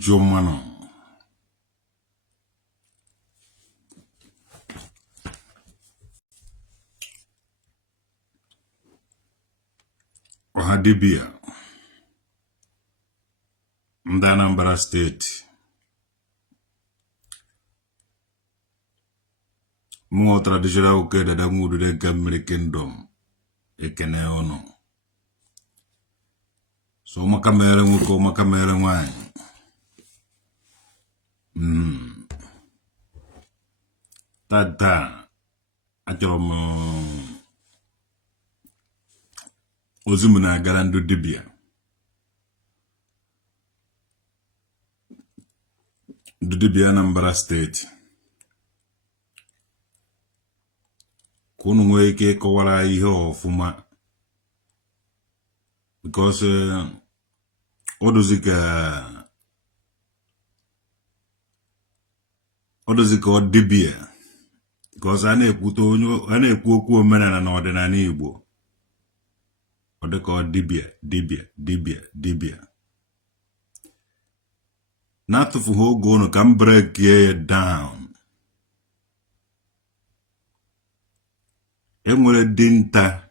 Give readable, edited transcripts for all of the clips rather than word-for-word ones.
Jomano. Mazzi Dibia. Anambra State. More traditional okay that I moved to the Gamma Kingdom. Ekene ono. So makamere muko makamere wine. Tata. Achomo. Ozumuna Galandu Dibia. Dibia Anambra State. Kunu mweke kowala iho fuma. Because odozika Dibia. Because ane ekwu okwu omenala na ọdịnala Igbo. Odeko Dibia. Natufu ho go no can break ye down. Enwere dinta.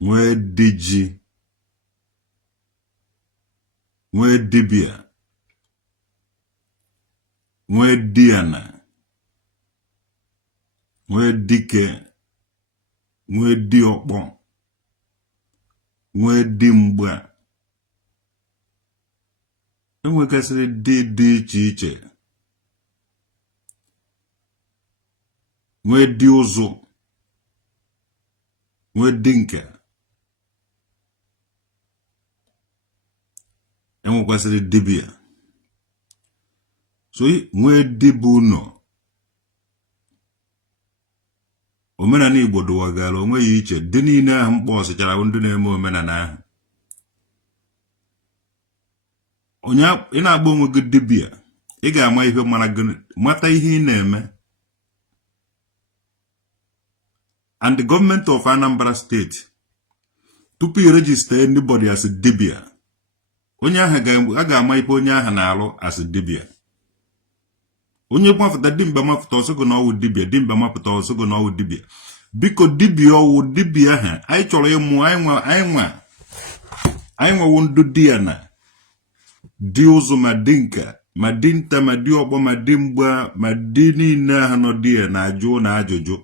Nwe diji. Nwe Dibia. Nwe Diana. Nwe Dike. Nwe Diokpo. Nwe Dimgba. Enwe kasiri di iche. Nwe di ụzụ. Nwe dinka. Enwe kwasịrị Dibia. So nwe dibu no. Omenala Igbo dụwagara onwe ya iche. Dị niile ahụ mkpọ ọsịchara ndị na-eme omenala ahụ. Onye ị na-agba onwe gị Dibia, ị ga-ama ihe mata ihe ị na-eme. And the government of Anambra State, tupu you register anybody as a Dibia, onye ahụ ga-ama ihe onye ahụ na-alụ as a Dibia. Onye mafụta dimba mafụta ọsọgo na ọwụ Dibia, dimba mafụta ọsọgo na ọwụ Dibia. Biko Dibia ọwụ Dibia ahụ, anyị chọrọ ịmụ anyị nwewo ndụ Diana, di ụzụ ma dinka, ma dinta, ma di ọkpọ, ma dimgba, ma di niile ahụ nọ die na ajụ na ajụjụ.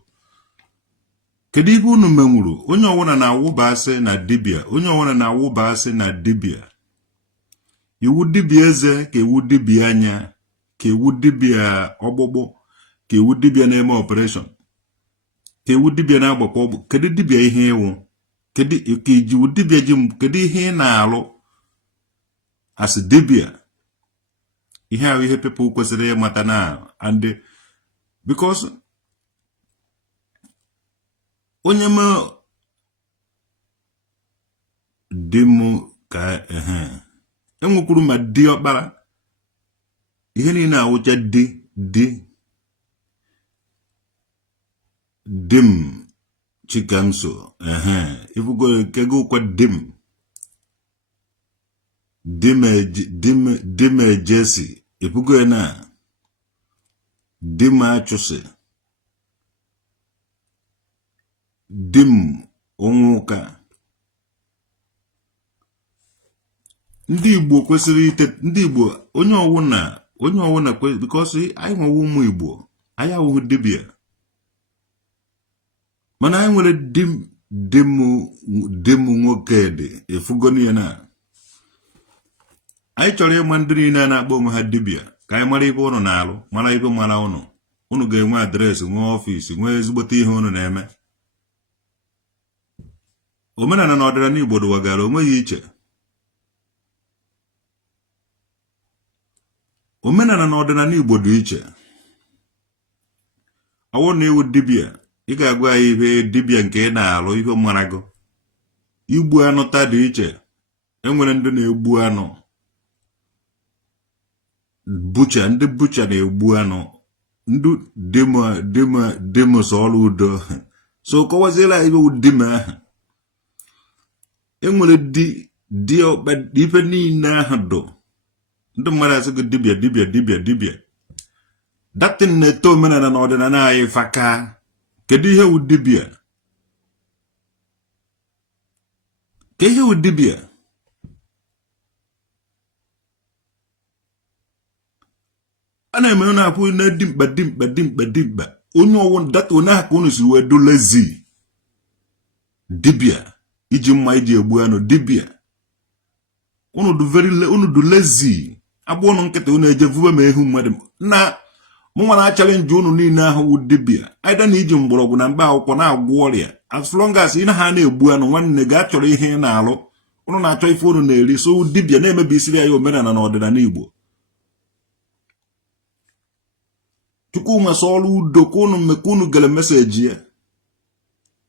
Kedu ihe unu menwuru? Onye ọwụna na-awụba asị na Dibia, onye ọwụna na-awụba asị na Dibia. Iwu Dibia eze ka iwu Dibia anya, ka iwu Dibia ọgbụgbụ, ka iwu Dibia na-eme operation, ka iwu Dibia na-agbakwa ọgbụ. Kedu Dibia ihe iwu? Kedu ka iwu Dibia ji kedu ihe ị na-alụ as Dibia? Ihe ahụ ihe people kwesịrị ịmata na and because onye m di m ka enwekwuru ma di ọkpara ihe niile awụcha dim chikamso ifugo kego kwa dim Jesse ifugo na dim achụsị dim onwuka. Ndị Igbo kwesịrị ite ndị Igbo onye ọwụna kwesịrị because anyị nwewo ụmụ Igbo anyị awụghị Dibia mana anyị nwere dim nwoke dị efugoni ya na anyị chọrọ ịma ndị niile na-akpọ onwe ha Dibia ka anyị mara ibe ụnụ na-alụ mara ibe mara ụnụ ga-enwe adreesị nwee ọfịs nwee ezigbote ihe ụnụ na-eme. Omenala na ọdịnala Igbo dụwagara onwe ya iche. Omenala na ọdịnala Igbo dị iche. Ọwụ na iwu Dibia, ị ga-agwa ya ihe Dibia nke ị na-alụ ihe marago. Igbu anụ ta dị iche. Enwere ndị na-egbu anụ. Bucha, ndị bucha na-egbu anụ. Ndị demo ọrụ udo. So kọwaziela ibe dime ahụ. Enwere di ife niile ahụ do ndị mmadụ asị gị dibia. That thing na-eto omenala na ọdịnala anyị faka. Kedu ihe wụ dibia? Ke ihe wụ dibia? A na-eme na apụ na dimkpa. Onye ọwụ data onye aka unu si wee dolezi. Dibia. Iji mma iji egbu anụ dibia. Unu du lazy. Abụ unu nkịta unu eje vube ma ehu mmadụ. Na mụnwa na challenge unu niile ahụ wụ dibia. Aida na iji mgbọrọgwụ na mba akwụkwọ na-agwọ ọrịa. As long as ị na ha na-egbu anụ nwanne ga achọrọ ihe ị na-alụ. Unu na-achọ ife unu na-eri. So dibia na-emebisiri ya omenala na ọdịnala Igbo. Chukwu masọlụ udo ka unu mmekọ unu gele meseji ya.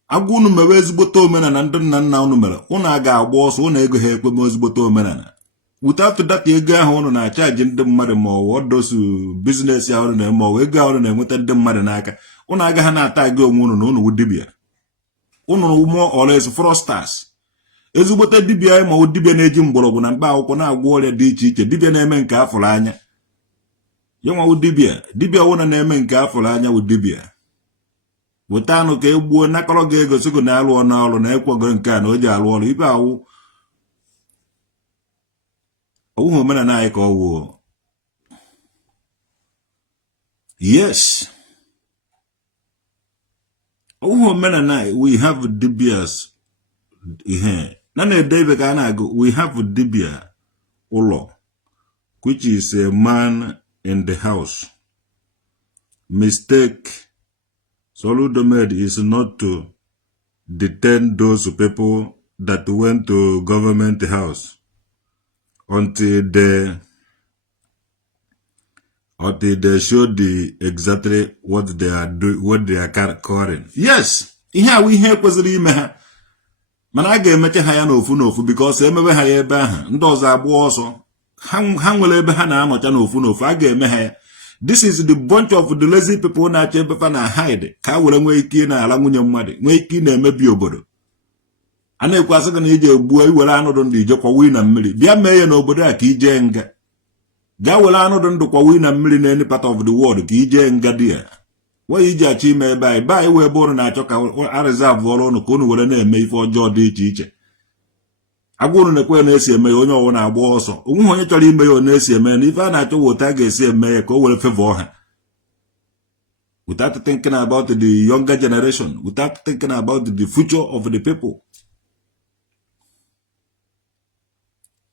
Agwa unu mewe ezigbote omenala ndị nna nna unu mere. Unu aga agba ọsọ unu ego ha ekwe me ezigbote omenala. Without that ego ahụ unu na-achaji ndị mmadụ ma ọ dosu business ya unu na-eme ọ ego ahụ unu na-enweta ndị mmadụ n'aka. Unu aga ha na-ata gị onwe unu na unu wụ dibia. Unu more or less fraudsters. Ezigbote dibia ma ọ dibia na-eji mgbọrọgwụ na mkpa akwụkwọ na-agwọ ọrịa dị iche iche. Dibia na-eme nke afọrọ anya. Yenwa wụ dibia. Dibia wụna na-eme nke afọrọ anya wụ dibia. Weta anụ ka egbuo nakọrọ gị ego sigo na alụ ọnụ ọrụ na ekwogoro nke a na o ji alụ ọrụ ibe awụ ọwụghị omenala anyị ka ọ wụ. Yes, ọwụghị omenala anyị. We have dibias ihe na na-ede ibe ka a na-agụ. We have dibia ụlọ, which is a man in the house. Mistake Soludo made is not to detain those people that went to government house until they show exactly what they are doing, what they are carrying. Yes, ihe awu ihe kwesịrị ime ha. Mana a ga-emeche ha ya n'ofu because emebe ha ya ebe ahụ ndị ọzọ agba ọsọ. Ha nwere ebe ha na-anọcha n'ofu a ga-eme ha ya. This is the bunch of the lazy people na-achọ ebe na hide ka were nwee ike na-ala nwunye mmadụ nwee ike na-emebi obodo. A na-ekwu asị gị na ije egbuo iwere anụdụ ndụ ije kwawi na mmiri bịa mee ya n'obodo a ka ije nga. Gaa were anụdụ ndụ kwawi na mmiri na any part of the world ka ije nga dị ya. Wee iji achọ ime ebe anyị wee ebe ụnụ na-achọ ka a reserve ọrụ ụnụ ka ụnụ were na-eme ife ọjọọ dị iche iche. Agwa ụnụ na-ekwe na-esi eme ya onye ọwụ na-agba ọsọ. Onweghị onye chọrọ ime ya na-esi eme ya na ife a na-achọ wota a ga-esi eme ya ka o were favor ha. Without thinking about the younger generation, without thinking about the future of the people.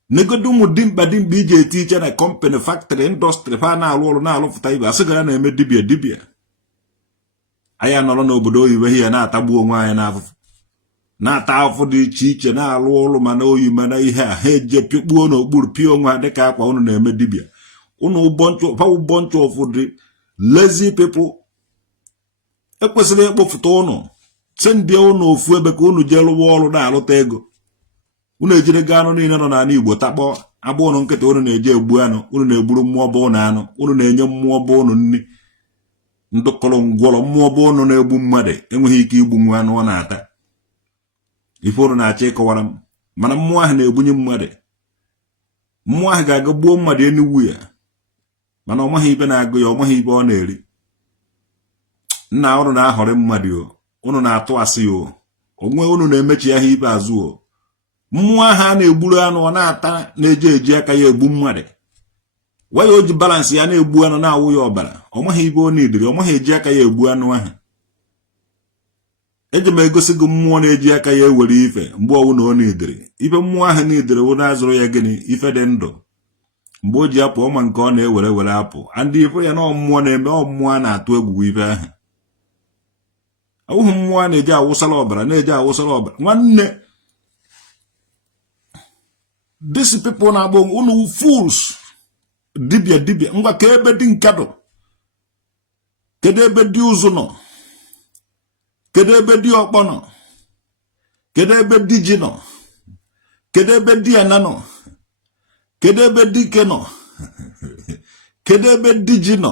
Negodu ụmụ dimkpa iji eti iche na company, factory, industry ha na-alụ ọrụ na-alụpụta ibe asị gara na-eme dibia. Anyị anọrọ n'obodo oyibo ihe na-atagbu onwe anyị n'afụfụ. Na-ata afọ dị iche iche na-alụ ọrụ mana oyi mana ihe a ha eje pịkpuo n'okpuru pịa onwe ha dịka akwa unu na-eme dibia. Unu bunch of the lazy people. Ekwesịrị ekpofuta unu sendie unu ofu ebe ka unu jee lụwa ọrụ na-alụta ego. Unu ejire ga anụ niile nọ n'ala Igbo takpọ abụ unu nkịta unu na-eje egbu anụ. Unu na-egburu mmụọ bụ unu anụ. Unu na-enye mmụọ bụ unu nri. Ndụkọrọ ngwọrọ mmụọ bụ unu na-egbu mmadụ enweghị ike igbu nwa anụ ọ na-ata. Ife unu na-achọ ịkọwara m mana mmụọ ahụ na-egbunye mmadụ. Mmụọ ahụ ga-aga gbuo mmadụ enugwu ya mana ọ maghị ibe na-agụ ya, ọ maghị ibe ọ na-eri. Nna unu na-ahọrị mmadụ unu na-atụ asị onwe unu na-emechi ya ha ibe azụ. Mmụọ ahụ a na-egburu anụ ọ na-ata na-eje eji aka ya egbu mmadụ. Waya o ji balansị ya na-egbu anụ na-awụ ya ọbara. Ọ maghị ibe ọ na-ediri, ọ maghị eji aka ya egbu anụ ahụ. Eji m egosi gị mmụọ na-eji aka ya ewere ife mgbe ọwụ na ọ na-ediri. Ife mmụọ ahụ na-ediri wụ na-azụrụ ya gịnị ife dị ndụ. Mgbe o ji apụ ọma nke ọ na-ewere apụ. Andị ife ya na mmụọ na-eme mmụọ na-atụ egwu ife ahụ. Awụghị mmụọ na-eji awụsala ọbara nwanne. These people na-agba unu fools. Dibia ngwa ka ebe dị nkadụ. Kedu ebe dị ụzụ nọ? Kedu ebe dị ọkpọ nọ? Kedu ebe dị ji nọ? Kedu ebe dị ana nọ? Kedu ebe dị ike nọ? Kedu ebe dị ji nọ?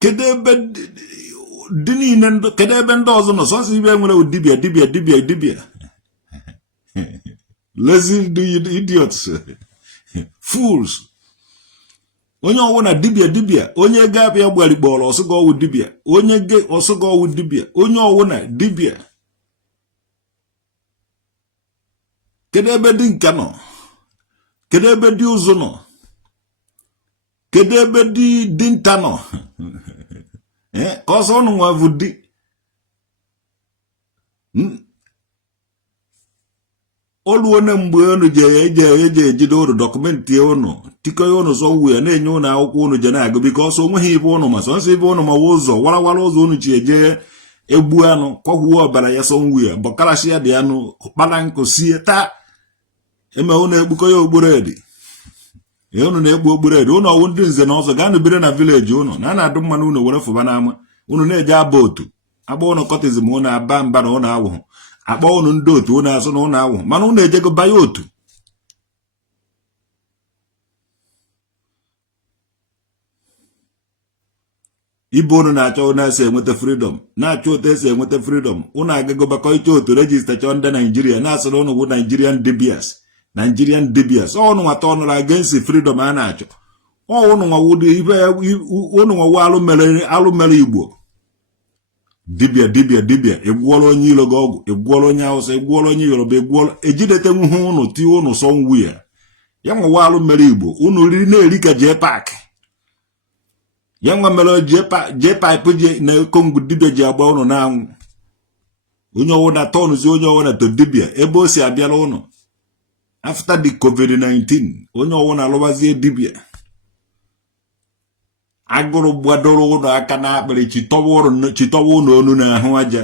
Kedu ebe dị niile kedu ebe ndị ọzọ nọ? Sọsọ ibe nwere dibia. Lazy idiots. Fools. onye ọwụ na dibia onye ga-abịa gbarikpọrọ ọsụgo ọwụ dibia onye ge ọsụgo ọwụ dibia onye ọwụ na dibia. Kedu ebe dị nka nọ? Kedu ebe dị ụzụ nọ? Kedu ebe dị nta nọ? Ka ọsọ ọnụ nwa bụ di olu one mgbe unu eje ejide ụlọ dọkụmentị ụnụ tikọ ya ụnụ sọ wu ya na-enye ụnụ akwụkwọ ụnụ je na-agụ biko ọsọ onweghị ibe ụnụ ma sọnsọ ibe ụnụ ma ụzọ warawara ụzọ ụnụ chi eje egbu anụ kwakwuo ọbara ya sọ nwu ya bọkarachi ya dị anụ kpara nkụ sie taa eme ụnụ ekpukọ ya ogboredi ụnụ na-ekpu ogboredi ụnụ ọwụ ndị nze na ọzọ gaa nubere na vileji ụnụ na a na-adụ mmanụ ụnụ were fụba n'ama ụnụ na-eje aba otu agba ụnụ kọtizm ụnụ aba mba na ụnụ awụhụ akpọ ụnụ ndị otu ụnụ asụ na ụnụ awụhụ mana ụnụ ejego baya otu. Ibe ụnụ na-achọ ụnụ esi enweta freedom na-achọ otu esi enweta freedom ụnụ agago bakọịta otu rejista chọọ ndị Naijiria na-asụ na ụnụ bụ Nigerian Dibias ọnụ nwata ọnụrụ against freedom a na-achọ ụnụ nwawu alụ mere Igbo dibia egwuola onye ilo gị ọgwụ egwuola onye Hausa egwuola onye Yoruba egwuola ejidete nwuhe ụnụ tie ụnụ sọ nwu ya nwawa alụ mere Igbo ụnụ riri na-eri ka jee paakị ya nwa mere jee paịpụ je na kongu dibia ji agba ụnụ na-anwụ onye ọwụ na tọnụzi onye ọwụ na to dibia ebe o si abịala ụnụ after the COVID-19 onye ọwụ na-alụbazie dibia agụrụ gbadoro ụnụ aka na akpịrị chitọwa ụnụ onu na-ahụ aja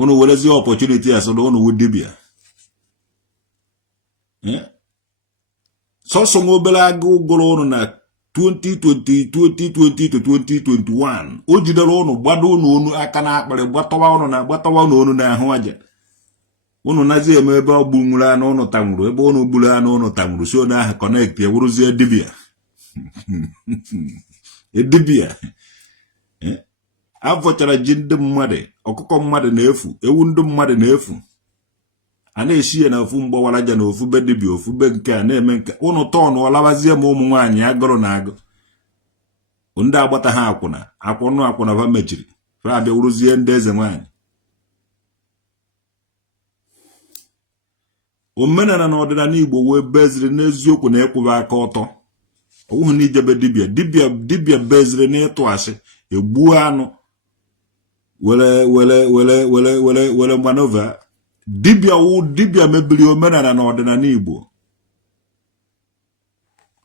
ụnụ werezie opportunity asọ na ụnụ wụ dibia sọsọ nwa obere agụ gụrụ ụnụ na 2020 to 2021 o jidere ụnụ gbado ụnụ onu aka na akpịrị gbatawa ụnụ onu na-ahụ aja ụnụ nazi eme ebe ọ gbunwuru anụ ụnụ tanwuru ebe ụnụ gburu anụ ụnụ tanwuru si onye ahụ kọnekt ya wụrụzie dibia edibia afọchara ji ndị mmadụ ọkụkọ mmadụ na-efu ewu ndị mmadụ na-efu a na-eshi ya na ofu mgbawara aja na ofu be dibia ofu be nke a na-eme nke ụnụ tọọnụ ọlabazie ma ụmụ nwaanyị agụrụ na agụ ndị agbata ha akwụna va mechiri fa abịa wụrụzie ndị eze nwaanyị. Omenala na ọdịnala Igbo wee beziri n'eziokwu na ịkwụba aka ọtọ ọwụhụ na ijebe dibia beziri n'ịtụ asị egbuo anụ were manova dibia mebiri omenala na ọdịnala Igbo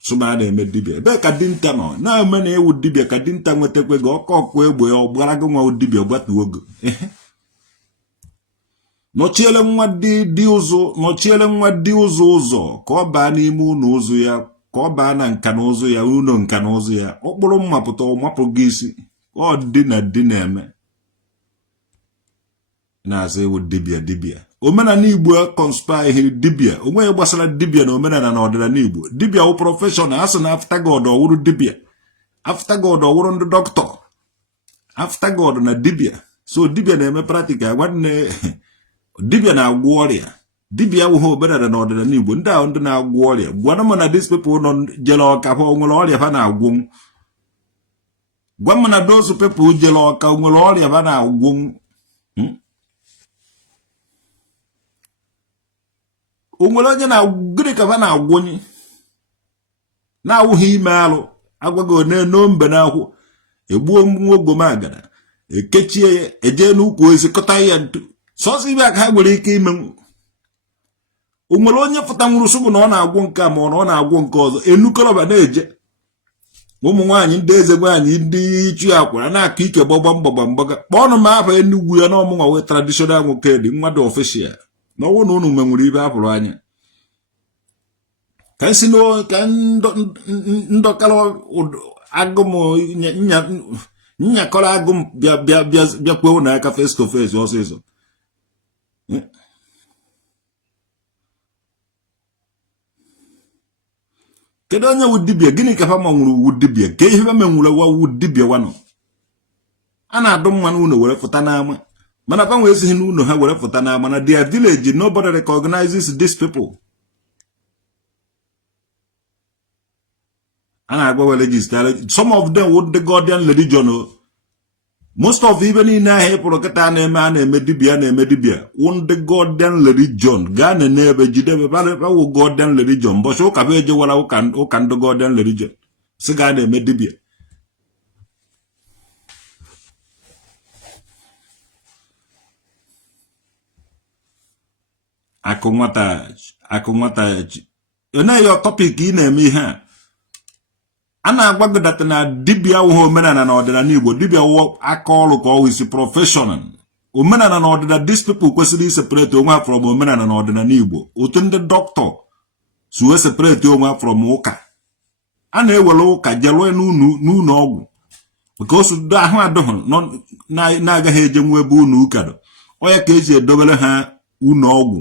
sụma na-eme dibia ebe ka dinta nọ na-eme na ewu dibia ka dinta nwetakwe gị ọkụ egbe ya ọgbara gị nwa dibia gbatuo gị nọchiele nwa dị ụzọ ka ọ baa n'ime ụlọ ụzọ ya ka ọ baa na nka na ụzọ ya ụlọ nka na ụzọ ya ọkpụrụ mmapụta ọmapụ gị isi ọ dị na-eme na-azụ ewu dibia omenala Igbo conspire dibia onweghị gbasara dibia na omenala na ọdịnala Igbo dibia wụ prọfeshọnal asị na after God ọwụrụ dibia after God ọwụrụ ndị dọkịta after God na dibia so dibia na-eme praktikal nwanne dibia na-agwọ ọrịa dibia awụghị omenala na ọdịnala Igbo ndị ahụ ndị na-agwọ ọrịa gwana m na dis people nọ jere ọka ha nwere ọrịa ha na-agwụ gwa m na those people jere ọka nwere ọrịa ha na-agwụ o nwere onye na-gịnị ka ha na-agwụnye na-awụghị ime alụ agwaghị one mbe na-akwụ egbuo nwogomagana ekechie ya eje n'ukwu ezikọta ya ntu sọsọ ibe aka ha nwere ike ime o nwere onye fụta nwụrụ sụbụ na ọ na-agwụ nke a ma ọ na-agwụ nke ọzọ enukọrọba na-eje ụmụ nwaanyị ndị eze nwaanyị ndị ichu akwara na-akọ ike gbagba kpọọnụ m afa Enugwu ya na ọmụnwa wee traditional nwoke dị mmadụ official na ọnwụ na ụnụ menwere ibe apụrụ anya ka nsi ka ndọkara agụm nyakọrọ agụm bịa kwuo ụnụ aka face to face ọsịsọ kedu onye wu dibia gịnị ka ha manwuru wu dibia ka ihe ha menwuru wu dibia wanụ a na-adụ mmanụ ụnụ were pụta n'ama mana fa nwee esighị n'ụlọ ha were pụta n'ama na their village nobody recognizes these people And I go register. Some of them would the Guardian religion. Most of even in a Prokatan man and Medibia, won the Guardian religion. Gan and never Jideva Guardian religion. But so Cavejo can the Guardian religion. Cigar de Medibia. Akumata. You know your topic in me, huh? Ana agwago that na dibia wo omenana na odina Igbo dibia wo akọlụ ka always professional omenana na odina these people kwesịrị separate onwe from omenana na odina Igbo otu ndị doctor so separate onwe from ụka a na-ewere ụka jelue n'ụlọ ọgwụ because ahụ adụghị na-agaghị eje nwe ebe ụlọ ụka do onye ka eji edobere ha ụlọ ọgwụ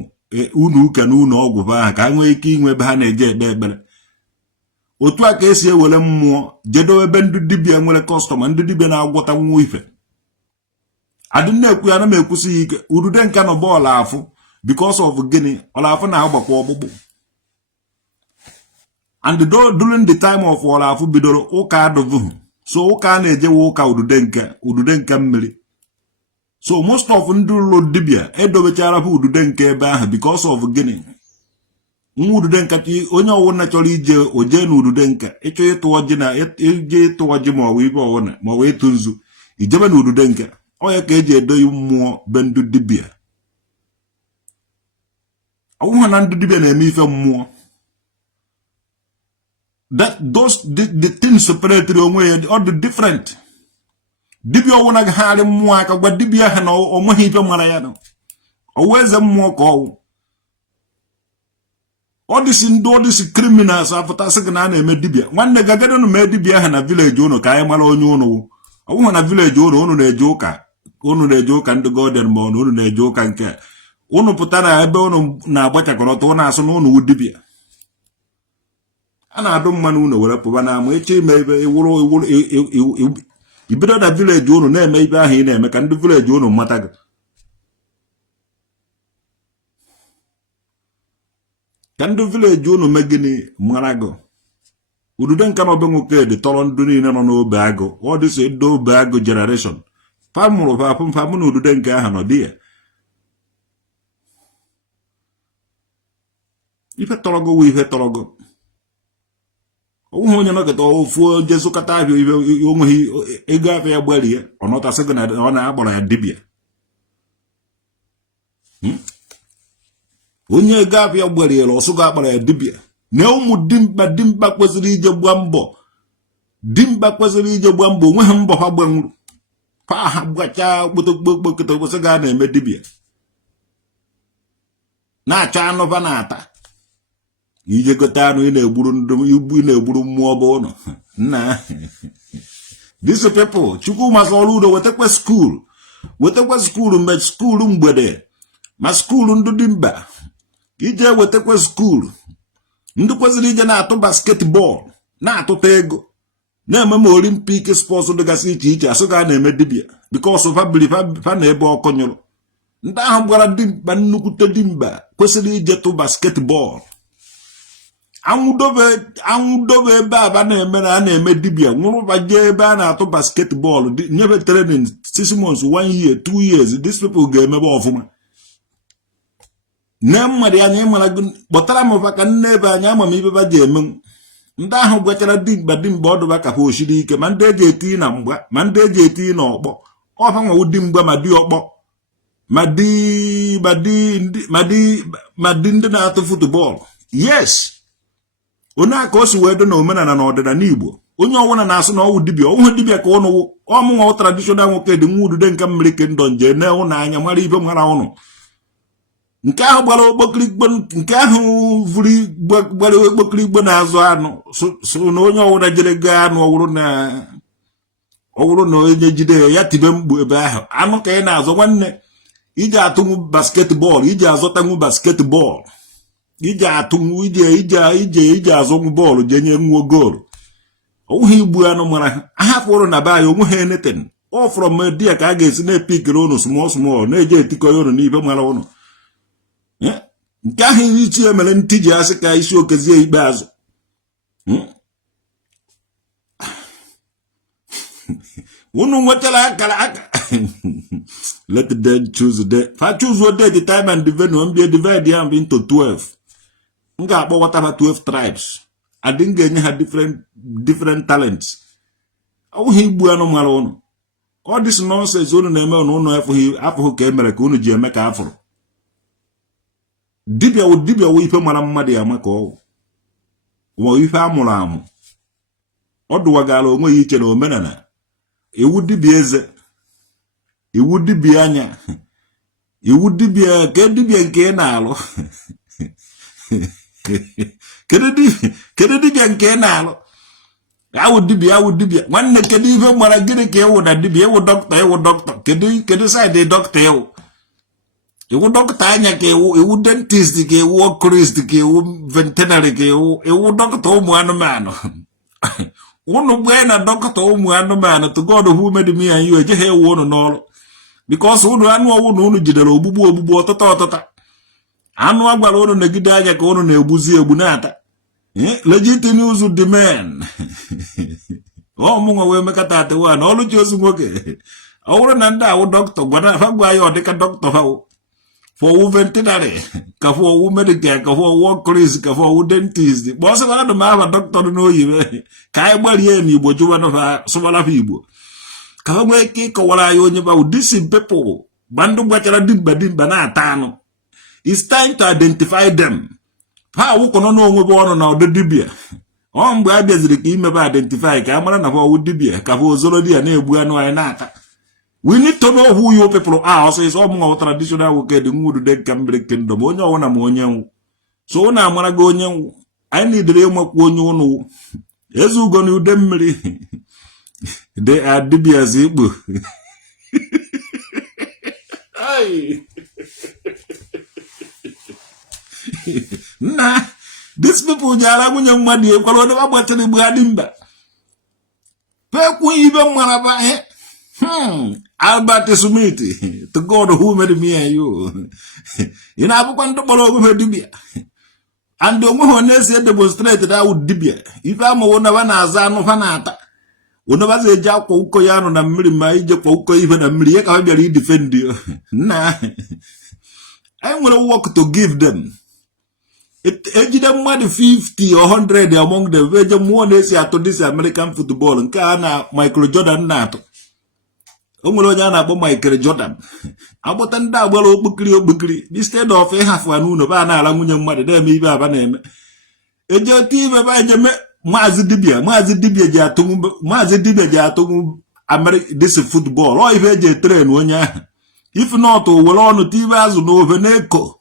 ụlọ ụka na ụlọ ọgwụ ba ka ha nwee ike inwe ebe ha na-eje ekpe ekpere otu a ka esi ewere mmụọ jedo ebe ndị dibia nwere kọstọma ndị dibia na-agwọta nwa ife adịna ekwu ya na m ekwusi ike urude nka nọ bọọlụ afụ because of gịnị ọla afụ na-agbakwa ọgbụgbụ and during the time of ọla afụ bidoro ụka adọvụ so ụka na-ejewe ụka udude nke mmiri so most of ndị ụlọ dibia edobechara bụ udude nke ebe ahụ because of gịnị udude nka onye ọwụna chọrọ ije oje na udude nka ịchọ ịtụ ọjị na ije ịtụ ọjị ma ọwụ ibe ọwụna ma ọwụ ịtụ nzu ijebe na udude nka onye ka eji edoghị mmụọ be ndị dibia ọwụha na ndị dibia na-eme ife mmụọ the things separate onwe ya ọ dị different dibia ọwụna gagharị mmụọ aka gwa dibia ha na onweghị ife mara ya na ọwụ eze mmụọ ka ọwụ all these criminals afụtasị gị na a na-eme dibia nwanne gagadonu mee dibia ha na village ụnụ ka anyị mara onye ụnụ ọwụhụ na village ụnụ na-eje ụka ndị Guardian ma ụnụ na-eje ụka nke ụnụ pụta na ebe ụnụ na-agbachakọrọta ụnụ asụ na ụnụ dibia a na-adụ mmanụ ụnụ were pụba na ama eche ime ebe ibido na village ụnụ na-eme ibe ahụ ị na-eme ka ndị village ụnụ mata gị ka ndị village ụnụ megịnị mara gị udude nka na obe nwoke dị tọrọ ndụ niile nọ n'obe agụ ọ dịsị ndị obe agụ generation famụrụ famụ na udude nke ahụ nọ dị ya ife tọrọ gị wụ ihe tọrọ gị onweghị onye nọkịta ofu jezụkọta ahịa ife onweghị ego afọ ya gbarie ọ nọtasị gị na ọ na-agbara ya dibia onye ego afọ ya gbariela ọsụ ga akpara ya dibia na ụmụ dimkpa kwesịrị ije gba mbọ dimkpa kwesịrị ije gba mbọ onweghị mbọ ha gbanwuru pa ha gbachaa kpotokpokpokịta kwesị ga na-eme dibia na-achọ anụ va na-ata ije gote anụ ị na-egburu mmụọ bụ ụnụ nna these people chukwu masị ọrụ udo wetakwa skuulu mgbe skuulu mgbede ma skuulu ndị dimkpa ije wetakwa skuulu ndị kwesịrị ije na-atụ basketbọọlụ na-atụta ego na-eme ma olimpik spọts dịgasị iche iche asụ ga na-eme dibia bikos fa na ebe ọkụ nyụrụ ndị ahụ gwara dimkpa nnukwute dimkpa kwesịrị ije tụ basketbọọlụ anwụdobe ebe a na-eme dibia nwụrụba jee ebe a na-atụ basketbọọlụ nyebe training 6 months 1 year 2 years these people ga-emebe ọfụma nne mmadụ anya ịmara kpọtara m ụfa ka nne ebe anya ama m ibe ba ji eme ndị ahụ gwachara dimgba ọdụba ka ha osiri ike ma ndị eji eti na mgba ma ndị eji eti na ọkpọ ọfa nwawu dimgba ma dị ọkpọ ma dị ndị na-atụ futbọọlụ yes onye aka o si wee dị na omenala na ọdịnala Igbo onye ọwụna na-asụ na ọwụ dibia onwe dibia ka ụnụ ọmụnwa traditional nwoke dị nwa udude nke mmiri ke ndọ nje na-ewu na anya mara ibe mara ụnụ nke ahụ gbara okpokirigbo nke ahụ gbara okpokirigbo na-azụ anụ so na onye ọwụna jere gaa anụ ọwụrụ na onye jide ya tibe mkpu ebe ahụ anụ ka ị na-azụ nwanne iji atụnwu basketbọọlụ iji azọtanwu basketbọọlụ iji atụnwu ije azọnwu bọọlụ je nye nwuo goolu onweghị igbu anụ mara ha hapụrụ na be anyị onweghị eneten ọ from dia ka a ga-esi na-epikiri ụnụ small na-eje etikọ ya ụnụ n'ibe mara ụnụ nke ahụ ichi emere ntiji asị ka isi okezie ikpeazụ Unu watala akala. Let them choose the if I choose what day the time and the venue be divide them into 12. Nga about whatever 12 tribes. I didn't get different talents. How he bueno malone. All this nonsense unu na eme unu afọ ka emere ka unu ji eme ka afọ. Dibia wo ife mara mmadu ya maka o. Wo ife amụrụ amụ. Ọdụwagala onwe ya iche na omenala. Iwu dibia eze. Iwu dibia anya. Iwu dibia ke dibia nke na-alụ. Kedu dibia nke na-alụ. Awu dibia nwanne kedu ife mara gịnị ka ewu na dibia ewu doctor kedu side doctor ewu doctor anya ka ewu dentist ka ewu oculist ka ewu veterinary ka ewu doctor ụmụ anụmanụ. Unu gbe na doctor ụmụ anụmanụ to God who made me and you eje ewu unu n'ọrụ because unu anụ ọwụ na unu jidere ogbugbu ọtọta anụ agbara unu negide anya ka unu na-egbuzi egbu na-ata. Legitimate demand. Oh, munga we mekata ate wan. Olu chosu moke. Awura nanda awu doctor. Gwana fagwa yo deka doctor hau. For wu veterinary. Ka for wu medical. Ka for wu oculist. Ka for wu dentist. Bosa wana no maha doctor no yiwe. Kaya mwali ye ni Igbo. Juba no fa subala fi Igbo. Ka mwe ki ka wala yo nyeba wu disi people. Bandu bwachara dimba na atano. It's time to identify them. Ha wukono no onwe bono na odibia. Mgbe a bịaziri ka imebe identify ka amara na fọ dibia ka fọ ozoro dia na-egbu anụ anyị na-ata. We need to know who you people are. Also, it's all traditional wicked nwudu de kambere kingdom. Onye ọwụna ma onye nwu. So ọ na-amara gị onye nwu. Anyị nidere enwekwa onye ụnụ. Eze ugo na ude mmiri. They are dibias Igbo. Nah. These people jala munye mmadu ekwalo na wabatani buhadimba. Pekwu ibe mmaraba Albert Smith, to God who made me and you. In Abukan to follow over Dibia. And the woman said demonstrated I would Dibia. If I'm one of an azano fanata. One of us a jack Koyano and Miri Joko even a Miriak I will defend you. Nah. I'm gonna walk to give them. It them more than 50 or 100 among the very more to this American football and Kana Michael Jordan Nato. Umulojana about Michael Jordan. About an double bukri instead of a half one of an alamunium mother, there may be a name. A team of Mazzi Dibia Jatum American this football or if a train one ya. If not, well on the TVs no Veneco.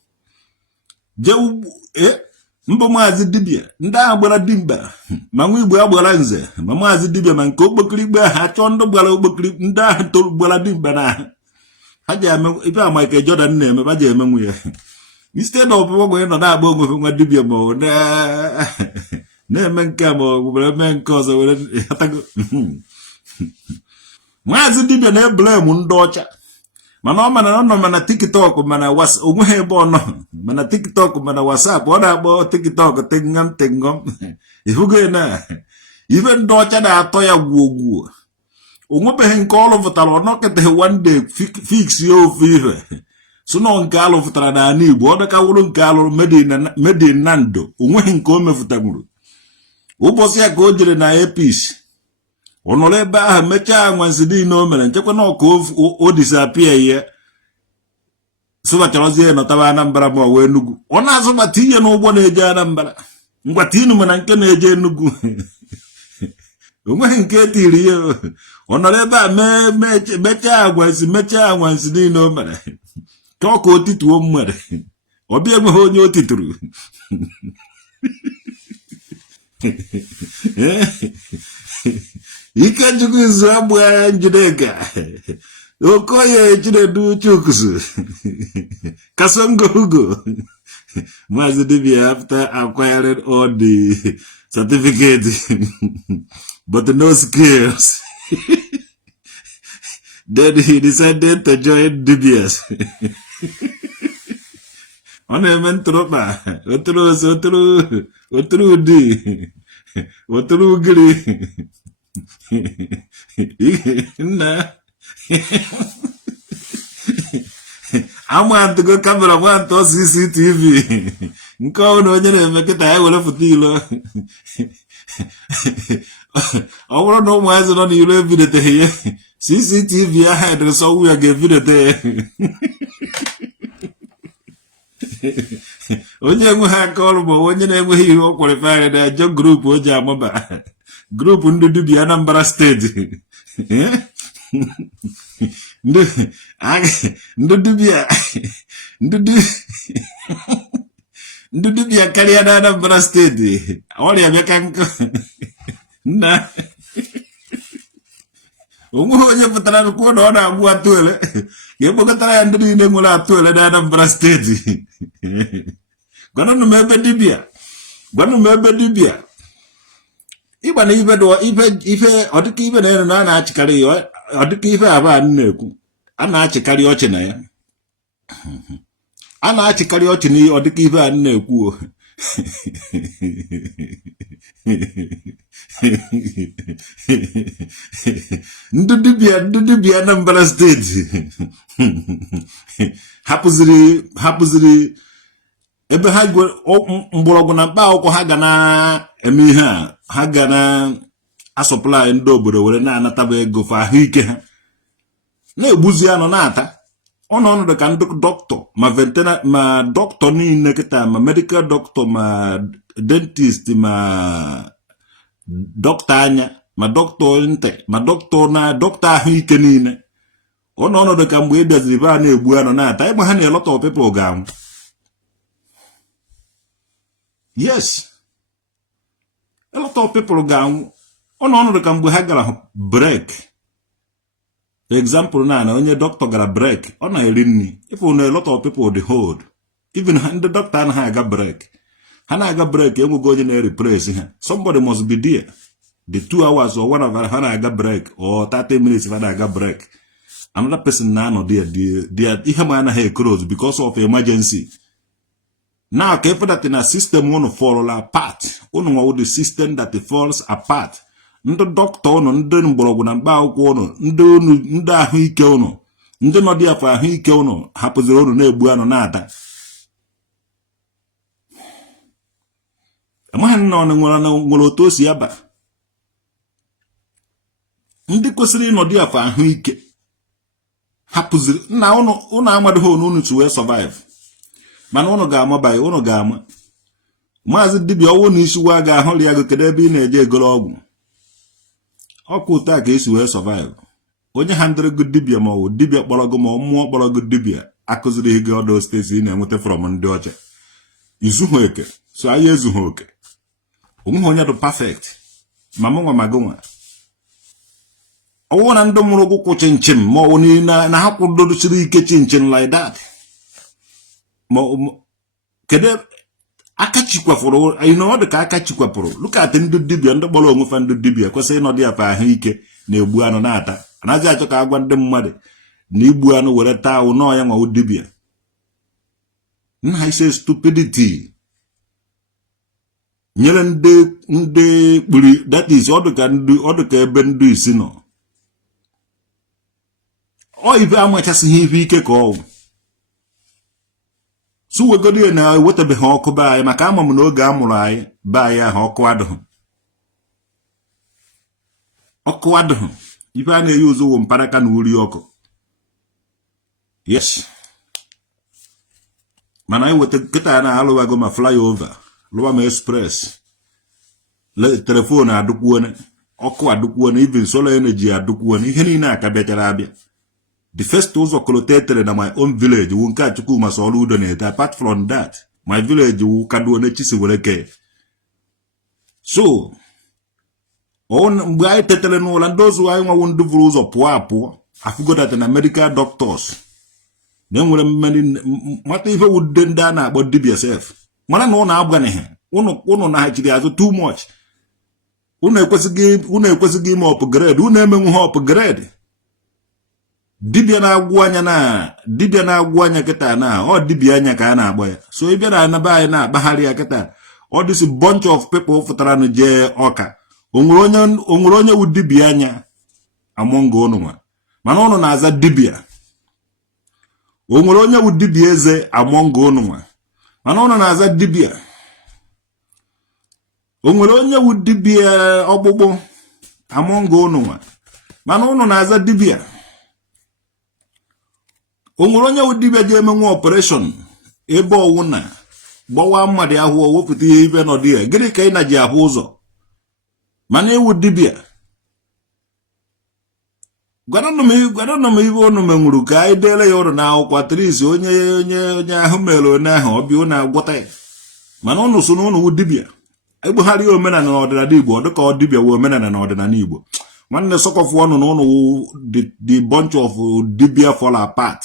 Mbo Mazzi Dibia, nda agbara dimba, mangu igwe agbara nze, Mazzi Dibia manko okpokiri igbe ha chondo gbara okpokiri nda to gbara dimba na. Haja eme ife Michael Jordan na-eme baje eme nwu ya. Instead of ogwe no na agba ogwe nwa Dibia mo na-eme nke mo gbara eme nke ọzọ were atago. Mazzi Dibia na blame ndị ọcha. Mana mana TikTok mana was onwe ebe ono mana TikTok mana WhatsApp ọ na-agba TikTok tingam ifugo na even ndị ọcha na-atọ ya gwuo onwebeghị nke ọlụfụtara ọnọkete one day fix ya ofu ihe so no nke alụfụtara na ana Igbo ọ dịka wụrụ nke alụ Medin Nando onweghị nke o mefụtagwuru ụbọchị ya ka o jere na Epis ọnọrọ ebe ahụ mechaa nwansi niile o mere nchekwa na ọka o disappear ya sụbacharazie nọtaba Anambra ma wee Enugu ọ na-azụbata ihe n'ụgbọ na-eje Anambra ngwata inu mana nke na-eje Enugu onweghị nke etiri ihe ọ nọrọ ebe a mechaa nwansi niile o mere ka ọ ka otituo mmere ọ bịa enweghị onye o tituru Ike Chukwu izu agbu ya Njideka Okoye Chinedu Chukwusu Kasongo Hugo Mazzi Dibia after acquiring all the certificates but no skills. Then he decided to join Dibias. On a mentropa, otru di, otru gri. Nah. I'm going to go camera one to CCTV. Go no, you make it. I will have to I want to know why is it on the video here. CCTV I had, so we are giving it there. When you have called, when you never hear you qualify that job group, or Jamaba group under the Anambra state. Dibia Kaliana Anambra state. All you can. Nah. Onye pụtara n'ukwu na ọ na-agbu atụele ka ekpokọtara ya ndị niile nwere atụele na Anambra steeti. Gwanụnụ m ebe dibia ịgba na ife ọ dịka ife na elu na a na-achịkarị ya ọ dịka ife abụọ na-ekwu a na-achịkarị ọchị na ya a na-achịkarị ọchị na ọ dịka ife a na-ekwu ndị dibia Anambra steeti hapụziri ebe ha mgbọrọgwụ na mkpa akwụkwọ ha ga na-eme ihe a ha ga na-asọplai ndị obodo were na-anataba ego fa ahụike ha na-egbuzi anụ na-ata ọnọdụ ka ndị dọkịta ma dọkịta niile kịta ma medical dọkịta ma dentist ma dọkịta anya ma dọkịta ntị ma dọkịta ahụike niile ọnọdụ ka mgbe ị bịaziri ebe a na-egbu anụ na-ata ịgba ha na a lot of people ga-anwụ. Yes, a lot of people ga-anwụ ọnọdụ ka mgbe ha gara break. Example na onye doctor gara break ọ na-eri nri if na a lot of people dey hold even ndị doctor anaghị aga break ha na-aga break enwego onye na-replace ha somebody must be there the 2 hours or 1 hour ha na-aga break or 30 minutes ha na-aga break another person na-anọ there ihe ma anaghị close because of emergency. Now ka that na system unu fall apart unu nwa the system that falls apart. Ndị dọkịta ụnụ ndị mgbọrọgwụ na mkpa akwụkwọ ụnụ ndị ahụike ụnụ ndị nọ dị afọ ahụike ụnụ hapụziri ụnụ na-egbu anụ na-ata. Amaghị na ọnụ nwere otu o si aba ndị kwesịrị ịnọ dị afọ ahụike hapụziri na ụnụ amadịghị ụnụ to wee survive mana ụnụ ga-amabaghị ụnụ ga-ama. Maazị Dibia ọwụ na isi wa ga-ahụrụ ya go kedu ebe ị na-eje egoro ọgwụ ọkụ ụtọ ka esi wee survive. Onye ha ndịrị gị dibia ma ọ bụ dibia kpọrọ gị ma ọ mmụọ kpọrọ gị dibia akụziri gị ọdụ steeti ị na-enweta from ndị ọcha izughị oke so anyị ezughị oke onweghị onye dị perfect ma mụ nwa ma gị nwa ọwụ na ndị mụrụ ụkwụ chinchin ma ọ bụ na ha kwudosiri ike chinchin like that ma kedu aka chikwapụrụ ọ dị ka aka chikwapụrụ lukatị ndị dibia ndị kpọrọ onwe fa ndị dibia kwesịrị ịnọdụ ya fa ahụike na-egbu anụ na-ata anaghị achọ ka agwa ndị mmadụ na igbu anụ were taa ahụ nọọ ya nwa dibia. Nna ise stupidity nyere ndị kpuri that is ọ dị ka ebe ndị isi nọ ọ ibe amachasịghị ife ike ka ọwụ suwegodi na ewetabeghị ọkụ be anyị maka ama m na oge a mụrụ anyị be anyị ahụ ọkụ adịghị ife a na-eyi ụzọ wụ mkparaka na uri ọkụ. Yes, mana anyị weta nkịta na-alụwago ma flyover lụwa ma express telefon adụkwuone ọkụ adụkwuone even solar energy adụkwuone ihe niile aka bịachara abịa. The first ụzọ kolotetere na my own village wu nke Chukwu ma sọrọ udo na-ete. Apart from that my village wu kaduo na chisi were ke. So mgbe anyị tetere n'ụla ndị ozu anyị nwawo ndị vụrụ ụzọ pụọ apụọ afụgodata na medical doctors na enwere mmeri mata ife wude ndị a na-akpọ dibia sef mana na ụnụ agbanịghị ụnụ na-achiri azụ too much ụnụ ekwesịghị ime upgrade ụnụ emenwughị upgrade. Dibia na-agwụ anya kịta na ọ dibia anya ka a na-agba ya so ị bịa na anaba anyị na-akpagharị ya kịta ọ dịsị bunch of people fụtara na jee ọka onwere onye wu dibia anya among unu nwa mana unu na-aza dibia. Onwere onye wu dibia eze among unu nwa mana unu na-aza dibia. Onwere onye wu dibia ọgbụgbụ among unu nwa mana unu na-aza dibia. Onwere onye wu dibia ji eme nwa operation ebe ọwụ na gbawa mmadụ ahụ wepụta ihe ibe nọdụ ya. Gịnị ka ị na ji ahụ ụzọ mana iwu dibia? Gwanụnụ m ibe unu menwuru ka anyị dele ya ụrụ na akwụkwọ tris onye ahụ mere onye ahụ ọbịa unu agwọta ya mana unu so na unu wu dibia. Egbugharị omenala na ọdịnala Igbo ọ dịka ọ dibia wu omenala na ọdịnala Igbo. Nwanne sọkọfụ ọnụ na unu wu the bunch of dibia fall apart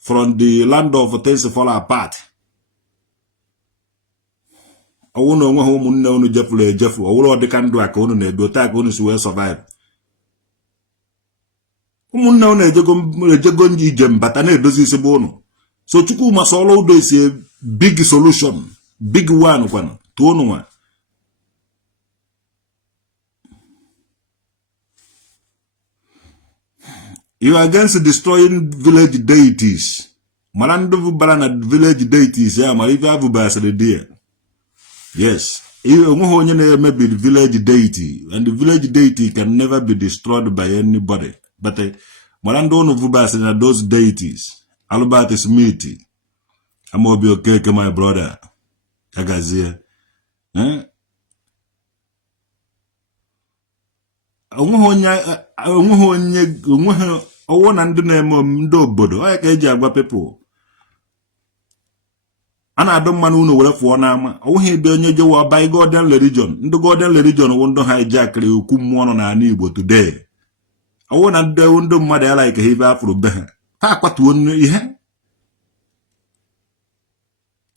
from the land of things fall apart. Ọwụ na onwe ha ụmụnne unu jefuru ejefu ọwụrụ ọdịka ndụ a ka unu na-ebi otu a ka unu si wee survive. Ụmụnne unu ejego ije mbata na-edozi isi bụ unu. So Chukwu masọlọ udo isi big solution big one kwanụ tụọ unu nwa. You are against destroying village deities. Mana ndị vụbara na village deities ya mara ife avụbasịrị die. Yes, onweghị onye na-emebi village deity, and the village deity can never be destroyed by anybody. But mana ndị unu vụbasịrị na those deities, Albert Smith, Amobi Okeke, my brother, Agazie. Onweghị ọwụ na ndị na-eme ndị obodo ọ ya ka eji agwa people a na-adụ mmanụ unu were fụọ n'ama. Ọwụghị ebe onye jewa by Golden Religion. Ndị Golden Religion wụ ndị ha eji akịrị okwu mmụọ nọ n'ala Igbo today. Ọwụ na ndị mmadụ ya like ha ibe afụrụ be ha akwatuo ihe.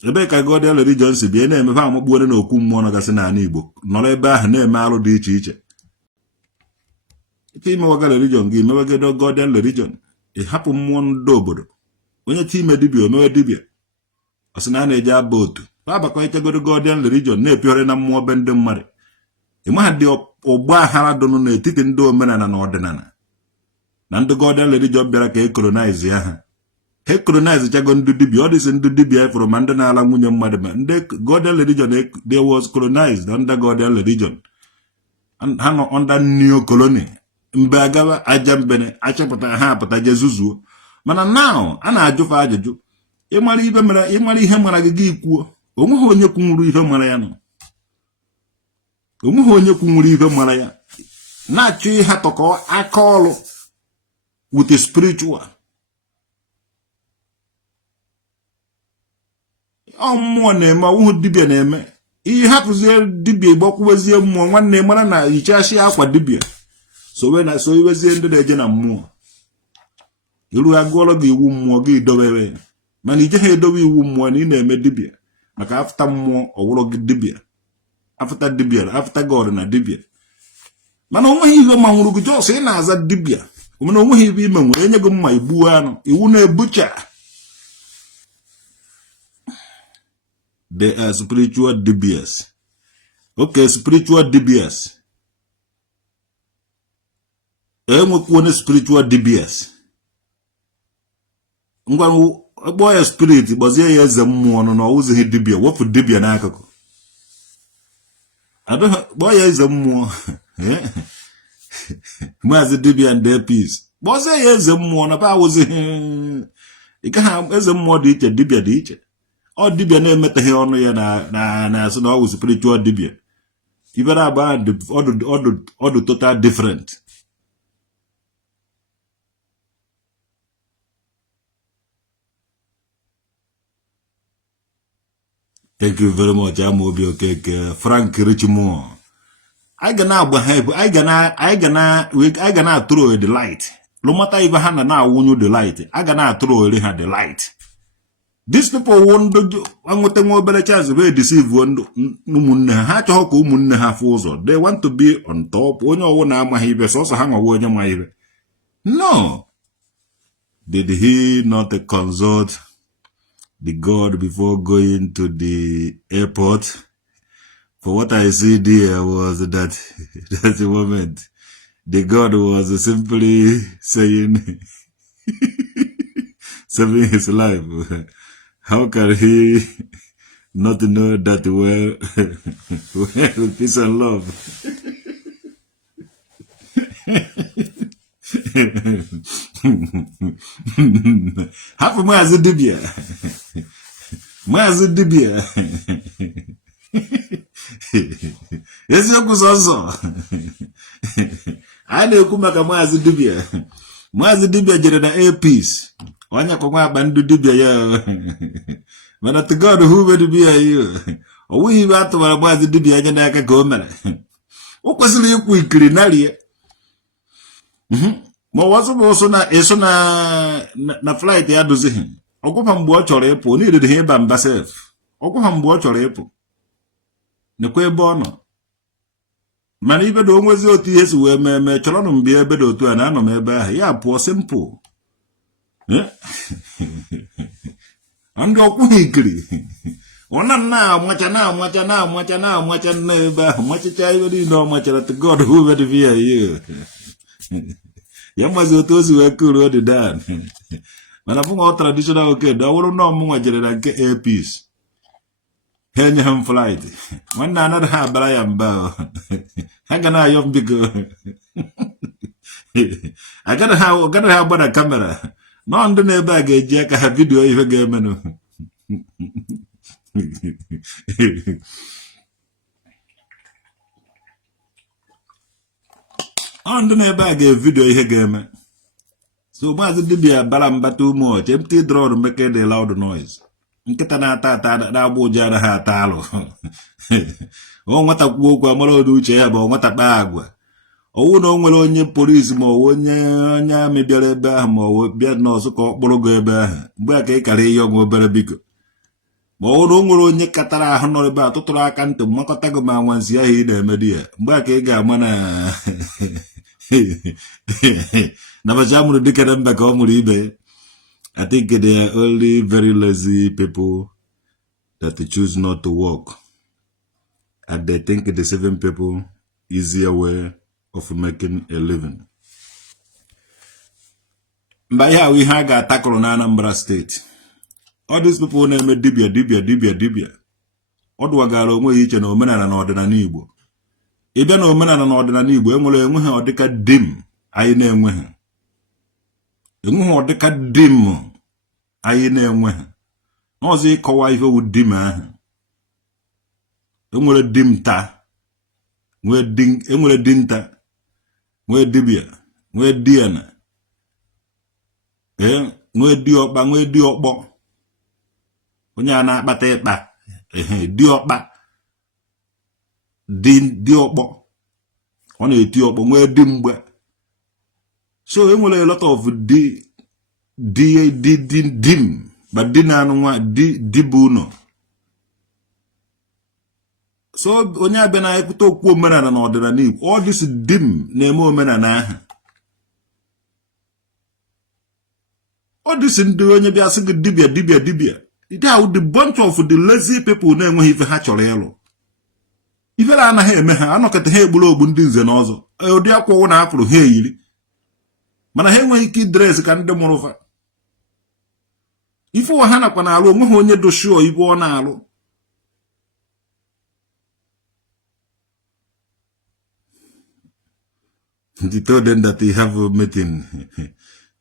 Ebe ka Golden Religion si bịa na-eme ha amụkpuore na okwu mmụọ nọgasị n'ala Igbo nọrọ ebe ahụ na-eme alụ dị iche iche. Ife imewaga religion gị mewegedo Golden Religion ịhapụ mmụọ ndị obodo. Onye time dibia omewe dibia ọ sị na a na-eje aba otu abakọ ichegodo Golden Religion na-epiore na mmụọ be ndị mmadụ. Ịmaha dị ụgbọ aghara dụnụ n'etiti ndị omenala na ọdịnala na ndị Golden Religion bịara ka colonize ya ha. He colonize chago ndị dibia. Ọ dịsị ndị dibia ifụrụ ma ndị na-ala nwunye mmadụ ma ndị Golden Religion they was colonized under Golden Religion. Ha nọ under neo colony. Mbe agaba aja mbene achọpụta ha apụta jezuzuo. Mana now a na-ajụfa ajụjụ ịmara ihe mara gị ikwuo. Onweghị onye kwunwuru ihe mara ya nọ. Onweghị onye kwunwuru ihe mara ya na-achọ ihe tọkọ aka ọlụ with a spiritual. Ọ mmụọ na-eme ọwụhụ dibia na-eme ihe hapụzie dibia igbakwuwezie mmụọ. Nwanne mara na yichashi akwa dibia so iwezie ndị na-eje na mmụọ. Iru agụọlọ gị iwu mmụọ gị dobewe mana ije ha edobe iwu mmụọ na ị na-eme dibia maka afta mmụọ ọwụrụ gị dibia afta dibia afta God na dibia. Mana onweghị ihe manwụrụ gị jọs ị na-aza dibia. Mana onweghị ibe ime nwere enye gị mma igbuo anụ iwu na-ebucha. They are spiritual dibias. Okay, spiritual dibias. Enwekwuone spiritual dibias. Ngwa agbo ya spirit gbazie ya eze mmụọ nọ na ọwụzighị dibia. Wepụ dibia n'akụkụ. Gbo ya eze mmụọ. Mazzi Dibia and their peace. Gbozie ya eze mmụọ na ba awụzighị. Ịgaghị eze mmụọ dị iche dibia dị iche. Ọ dibia na-emetaghị ọnụ ya na asị na ọ wụ spiritual dibia. Ibere agba ọdụ total different. Thank you very much, Amobi Okeke, Frank Richmore. I gonna throw the light. No matter if I now won you the light, I gonna throw the light. These people want to more better chance of deceive one. They want to be on top. When you want also hang away your. No. Did he not consult the God before going to the airport For what I see there was that that's the moment the God was simply saying, saving his life. How can he not know that well, peace and love? Happy Mazzi Dibia. Mazzi Dibia. Yes, you could also. I know Kumaka Mazzi Dibia. Mazzi Dibia did an piece. One ya kuma bandu Dibia ya. When at the God who would be a you. Or we about to Mazzi Dibia and I can go man. What was it quickly, Nalia? Ma wasu na eso na flight ya dozi. Okupa mgbe ọ chọrọ ịpụ, ni did he bamba self. Okupa mgbe ọ chọrọ ịpụ. Nekwe ebe ọ nọ. Mana ibe do onwezi otu ihe si wee mee chọrọ nụ mgbe ebe do otu a na anọ m ebe ahụ. Ya pụọ simple. Ndị ọkwụ hikiri. Ona na amacha na ebe ahụ. Machicha ibe niile ọ machara to God who would be you. Yamazi otozi we kuru the dan. Manafunga traditional okay, da woro no mu wajere na nke airpiece. Henya ham flight. Wanna another ha Brian ba. Hanga na yom bigo. I gotta have a camera. No ndo na ebe ga eji aka ha video ife ga emenu. On the neighbor gave video here game. So Mazzi Dibia balamba too much. Empty draw to make the loud noise. Nketana tata da bujana ha talo. Oh, what a walk a molo do cheba, what a bagua. Oh, no, well, on your police more, when ya maybe a baham or beard no so called Bologa, where cake a young or better big. Oh, don't go on your catara, honor about Totora can't to Mokotagoma once ya he the media. Back a gamana. Navajamu dikadam back home ibe. I think they are only very lazy people that choose not to work. And they think the 7 people easier way of making a living. But yeah, we had a tackle on Anambra State. All these people named Dibia. Odwagalo nwe iche na omenala na ọdịnala Igbo. Ịbịa na omenala na ọdịnala Igbo enwe ha ọdịka dim anyị na-enwe ha. Enwe ha ọdịka dim anyị na-enwe ha. N'ọzọ ịkọwa ife wu dim ahụ. Enwere dimta. Enwere dinta. Nwe dibia. Nwe diana. Nwe diokpa, nwe diokpọ. Onye a na-akpata ịkpa. Diokpa. Diokpo. On a diokpo, where dimba. So, a lot of dim, but dinner dibuno. So, when you have been able to talk woman and order and all this dim, name woman and I. All this in the when you be asking Dibia. It out the bunch of the lazy people name if you hatch or yellow. If I am here, I knock at the hair below Bundins and also. Oh, dear, one apple here. Man, I have when kid dress can do more of it. If you were Hannah when I will, when you do show you go on alo. He told them that he have a meeting.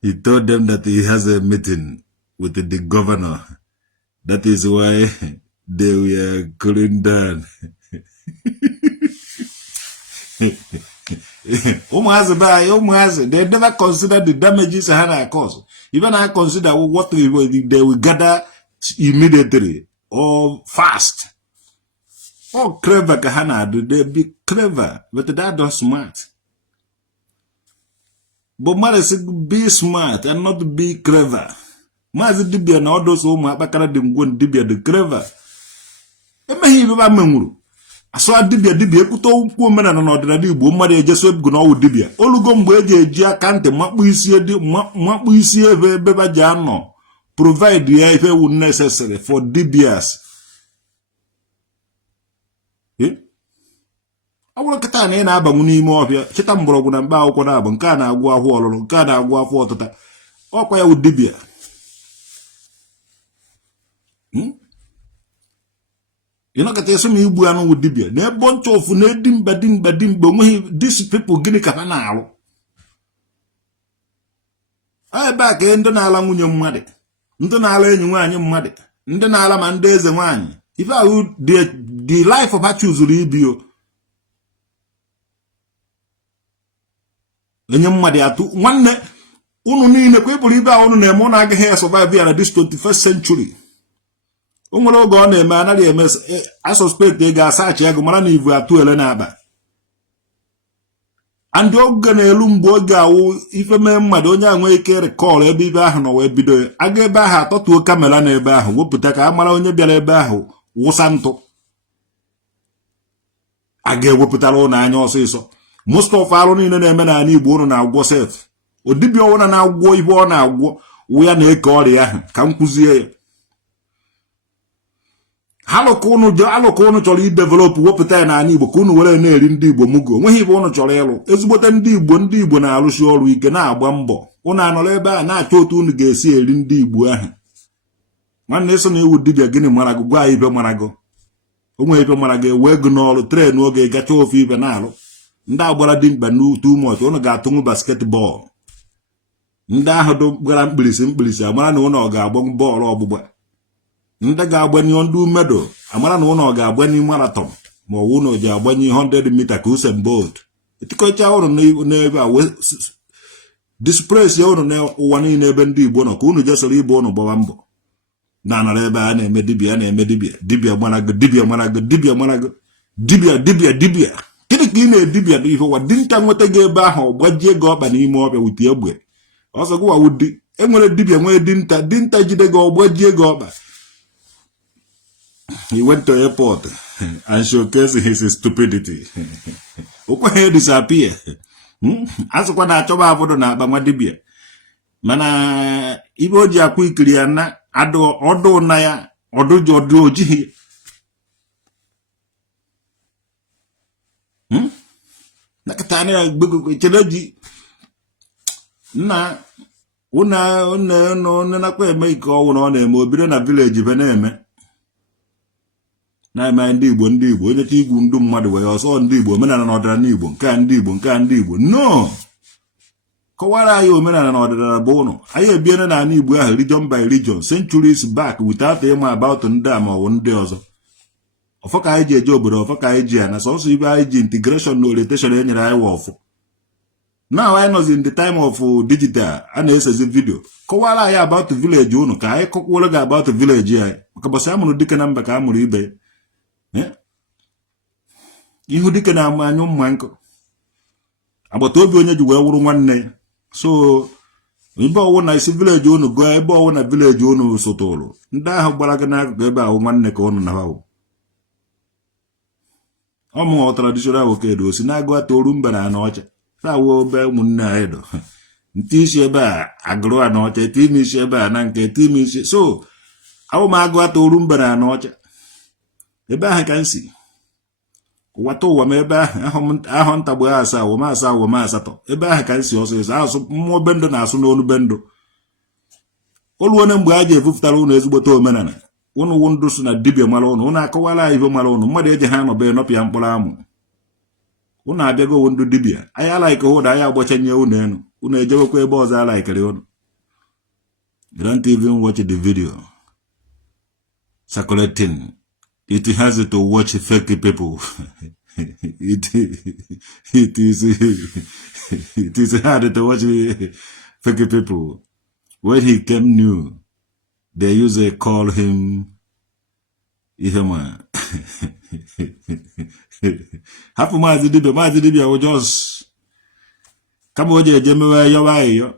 He told them that he has a meeting with the governor. That is why they were cooling down. They never consider the damages Hannah cause. Even I consider what they will gather immediately or fast. Oh, clever Hannah, they be clever, but that not smart. But mother said be smart and not be clever. Mazzi Dibia and all those whom Bakara them go and Dibia the clever. I saw Dibia put all women and ordinary Igbo mother just web go Dibia. Olugom Beja Jacante Mapuisia Beba Jano provide the if necessary for Dibias. ọ bụrụ kịta na ị na-abanwu n'ime ọhịa chịta mgbọrọgwụ na mkpa akwụkwọ na-abụ nke a na-agwụ ahụ ọlụlụ nke a na-agwụ afọ ọtụta ọkwa ya wụ dibịa ịnọkọta esi m igbu anụ wụ dibịa na ebe ncha ofu na dimgba onweghị these people gịnị ka ha na-alụ ebe a ka ndị na-ala nwunye mmadụ ndị na-ala enyi nwaanyị mmadụ ndị na-ala ma ndị eze nwaanyị ife ahụ the life of ha chuzuru ibi o enye mmadụ atụ nwanne unu niile kwa ịpụrụ ibe ahụ unu na-eme ụnụ agaghị survive ya na this 21st century o nwere oge ọ na-eme anaghị eme asuspect ị ga-asachi ego mara na ivu atụ ele na-aba and oge na-elu mgbe oge awụ ife mee mmadụ onye a nwee ike rekọl ebe ibe ahụ nọ wee bido aga ebe ahụ atọtuo kamera na ebe ahụ wepụta ka a mara onye bịara ebe ahụ wụsa ntụ a ga-ewepụtara ụnụ anya ọsịsọ most of alụ niile na-eme n'ala Igbo ụnụ na-agwọ sef odibịa ọwụna na-agwọ ibe ọ na-agwọ wụ ya na-eke ọrịa ahụ ka m kwụzie ya alụka ụnụ chọrọ idevelopụ wepụta ya n'ala Igbo ka ụnụ were na-eri ndị Igbo mugo onweghị ibe ụnụ chọrọ ịlụ ezigbote ndị Igbo na-arụsi ọrụ ike na-agba mbọ ụnụ anọrọ ebe a na-achọ otu ụnụ ga-esi eri ndị Igbo ahụ nwanne eso na iwu dibịa gịnị mara gụ gwa ibe mara gụ onwe ibe mara gị ewee gụ n'ọrụ tren oge gacha ofe ibe na-alụ ndị agbara dị mkpa n'utu ụmụọch ụnụ ga-atụnwu basketbọọlụ ndị ahụ gara mkpirisi amara na ụnụ ọ ga-agbanwu bọọlụ ọgbụgba ndị ga-agbanye ndị umedo amara na ụnụ ọ ga-agbanye marathon ma ọ ụnụ ji agbanye 100 mita ka Usain Bolt etikọcha ụnụ n'ebe a dispraise ya ụnụ n'ụwa niile ebe ndị Igbo nọ ka ụnụ jesoro ibe ụnụ gbawa mbọ na-anara ebe a na-eme dibịa dibịa marago dibịa gịnị ka ị na-edibịa n'ihe ụwa dinta nweta gị ebe ahụ gbajie gị ọkpa n'ime ọbịa wute egbe ọsọ gụwa wudi enwere dibịa nwee dinta jide gị ọgbajie gị ọkpa. He went to airport and showcased his stupidity. Okweghị disappear. Asụkwa na achọba abụdụ na akpa nwa dibịa mana ibe o ji akwa ikiri ya na ọdụ na ya ọdụ ojighị nakata na gbego chele ji na una nakwa eme ike ọwụ na ọ na-eme obido na village be na-eme na-eme ndị Igbo onye ta igwu ndụ mmadụ wee ọsọ ndị Igbo omenala na ọdịnala Igbo nke a ndị Igbo no kọwara anyị omenala na ọdịnala bụ ụnụ anyị ebiene na ala Igbo ahụ region by region centuries back without ịma about ndị a ma ọ bụ ndị ọzọ ọfọ ka anyị ji eje obodo ọfọ ka anyị ji ya na sọsọ ibe anyị ji integration na orientation enyere anyị wa ọfụ now anyị nọzi in the time of digital a na-esezi vidio kọwara anyị about village ụnụ ka anyị kọkwara gị about village anyị maka bọsị amụrụ dike na mba ka amụrụ ibe ihu dike na anyụ mma nkụ agbata obi onye ji wee wụrụ nwanne ya so ebe ọwụ na isi village ụnụ gụọ ebe ọwụ na village ụnụ sụtụrụ ndị ahụ gbara gị n'akụkụ ebe ahụ nwanne ka ụnụ na ha ọmụọ traditional wokedo osi na-agụ atoru mba na anọcha na-awụ obe ụmụnne anyị dọ ntị isi ebe a agụrụ anọcha ete ime isi ebe a na nke ete ime isi so awụ m agụ atoru mba na anọcha ebe ahụ ka nsi ụwata ụwa m ebe ahụ ntagbo asaa ụwa m asatọ ebe ahụ ka nsi ọsịsọ asụ mmụọ bendo na-asụ n'olu bendo olu onye mgbe a ji efufụtara ụnụ ezigbote omenala ụnụ wụ ndụ so na dibịa mara ụnụ akọwara anyị ife mara ụnụ mmadụ eji ha nọbe nọpịa mkpụrụ amụ ụnụ abịago wụ ndụ dibịa anyị alaike ụda anyị agbachanye ụnụ enu ụnụ ejewekwa ebe ọzọ alaikere ụnụ. You don't even watch the video circulating. It has to watch fake people. It is hard to watch fake people. When he came new, they usually call him Ihema. Hapo Mazzi Dibia will just come over Jemewa Yawayo.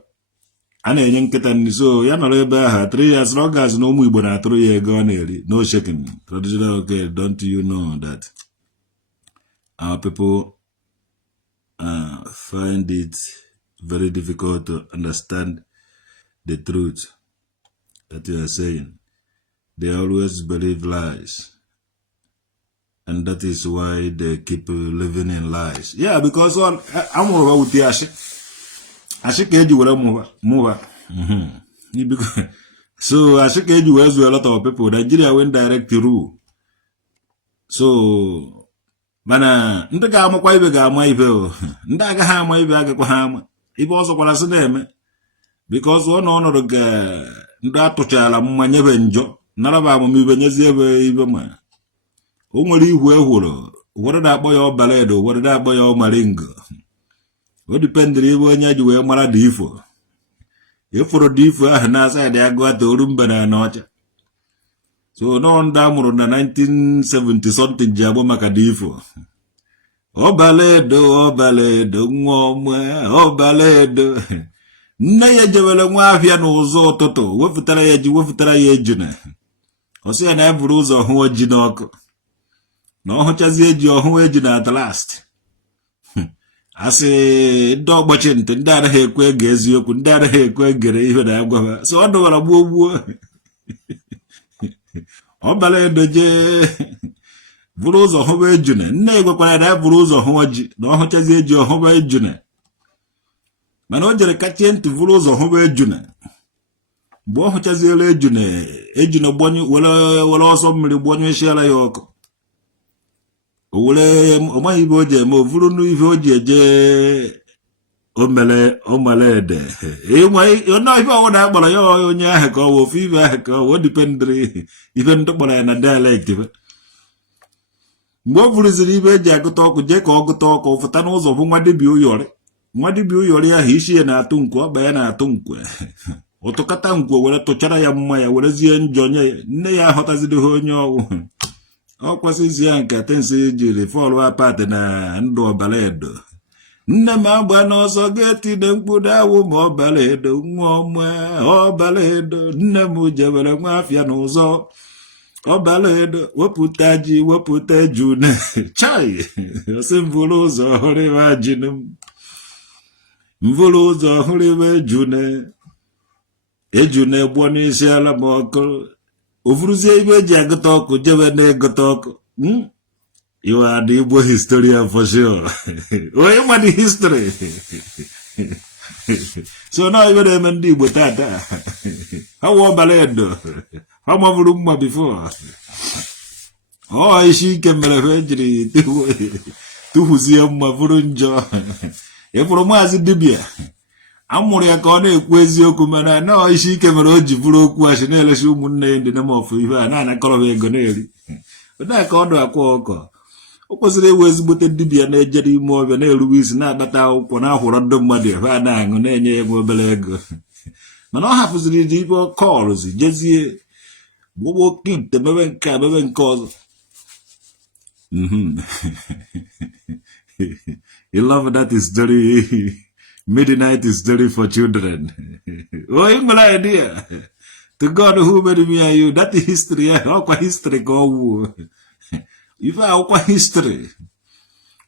And a young kitten, so Yanoleba 3 years long as no Mubona 3 years gone, no shaking. Traditional, okay, don't you know that our people find it very difficult to understand the truth that you are saying. They always believe lies. And that is why they keep living in lies. Yeah, because I'm over with the Ashik age will move. So Ashik age was a lot of people. Nigeria went direct to rule. So mana ndaga amakwa ibe ga ama ibe ndaga ha ama ibe aga kwa ha ama ibe ọzọ kwara sị na-eme because ọ nọrọ ga ndị atụchala mmanya be njọ naraba amamibe nyezie ebe ibe ma o nwere ihu ehụrụ were na-akpọ ya ọbaledo were na-akpọ ya ọmaringo o dipendịrị ebe onye ji wee mara dị ifo ịfụrụ dị ifo ahụ na-asa dị agụ ata oru mba na n'ọcha so no ndị amụrụ na 1970 something ji agba maka dị ifo ọbaledo nwa ọma ọbaledo nne ya jewere nwa afịa n'ụzọ ụtụtụ wepụtara ya ejuna ọ sị ya na eburu ụzọ hụ oji n'ọkụ na ọhụchazie eji ọhụ eji na at last asị ndị ọgbachi ntị ndị anaghị ekwe ege eziokwu ndị anaghị ekwe egere ihe na agwaba so ọ dụwara gbuo ọbaledo jee buru ụzọ hụba ejune nne egwekwara na ya buru ụzọ hụ oji na ọhụchazie eji ọhụba ejune mana o jere kachie ntị buru ụzọ hụba ejune mgbe ọ hụchaziela ejune gbanye were ọsọ mmiri gbanye esiara ya ọkụ o were ọmaghị ibe o ji eme o vuru n'ife o ji eje omelede ife ọwụna akpọrọ ya onye ahụ ka ọ wụ ofu ibe ahụ ka ọ wụ dipendịrị ife ndị kpọrọ ya na dialect mgbe o buruziri ibe eji agụta ọkụ jee ka ọ gụta ọkụ fụta n'ụzọ bụ nwa dibịa ụyọrị ahụ isi ya na-atụ nkwe ọkpa ya na-atụ nkwe ụtụkata nkwe were tụchara ya mma ya werezie njọ nye ya nne ya aghọtaziri ha onye ọwụ ọ kwasịzi ya nke tensi jiri fọlụ apatị na ndụ ọbaledo nne m agba n'ọsọ ga-etide mkpụrụ awụ ma ọbaledo nwa ọma ọbaledo nne m jewere nwa afịa n'ụzọ ọbaledo wepụta ji wepụta ejune chai osi mvụrụ ụzọ ọhụrụ iwe ajinu mvụrụ ụzọ ọhụrụ iwe ejune gbuo n'isi ala ma ọkụ ofuruzie ibe eji agụta ọkụ jebe na-egote ọkụ you are the Igbo historian for sure onye ma the history so na ibe na-eme ndị Igbo tata ha wụ ọbaledo ha mabụrụ mma before ọ isi ike mere ha ejiri tụfuzie mma bụrụ njọ ịfụrụ Mazzi Dibia amụrụ ya ka ọ na-ekwu eziokwu mana na isi ike mere o ji bụrụ okwu achị na-elesi ụmụnne ya ndị nemofu ihe a na-anakọrọ ha ego na-eri onye ka ọ dụ akwa ọkọ o kwesịrị ewu ezigbote dibịa na-ejere ime ọbịa na-erube isi na-akpata akwụkwọ na-ahụrọ ndị mmadụ ebe a na-aṅụ na-enye ya ebe obere ego mana ọ hapụziri iji ibe kọlụzi jezie gbogbo kipte mebe nke a mebe nke ọzọ you love that story midnight story for children oh you nwere idea to God who made me and you that history ọkwa history ka ọ wụ ife akwụkwọ history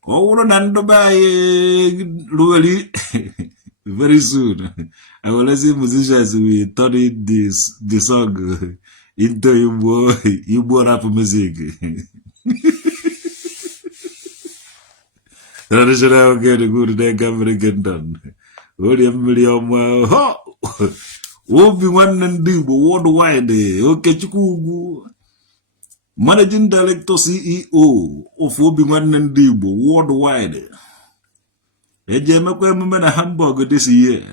ka ọ wụrụ na ndụ be anyị ruweri very soon I will see musicians will turn the song into Igbo rap music traditional get good day Gamri Gendon orie mmiri ọma obi nwanne ndị Igbo worldwide Okechukwu Ugwu Managing Director CEO of obi nwanne ndị Igbo worldwide eje emekwa emume na Hamburg this year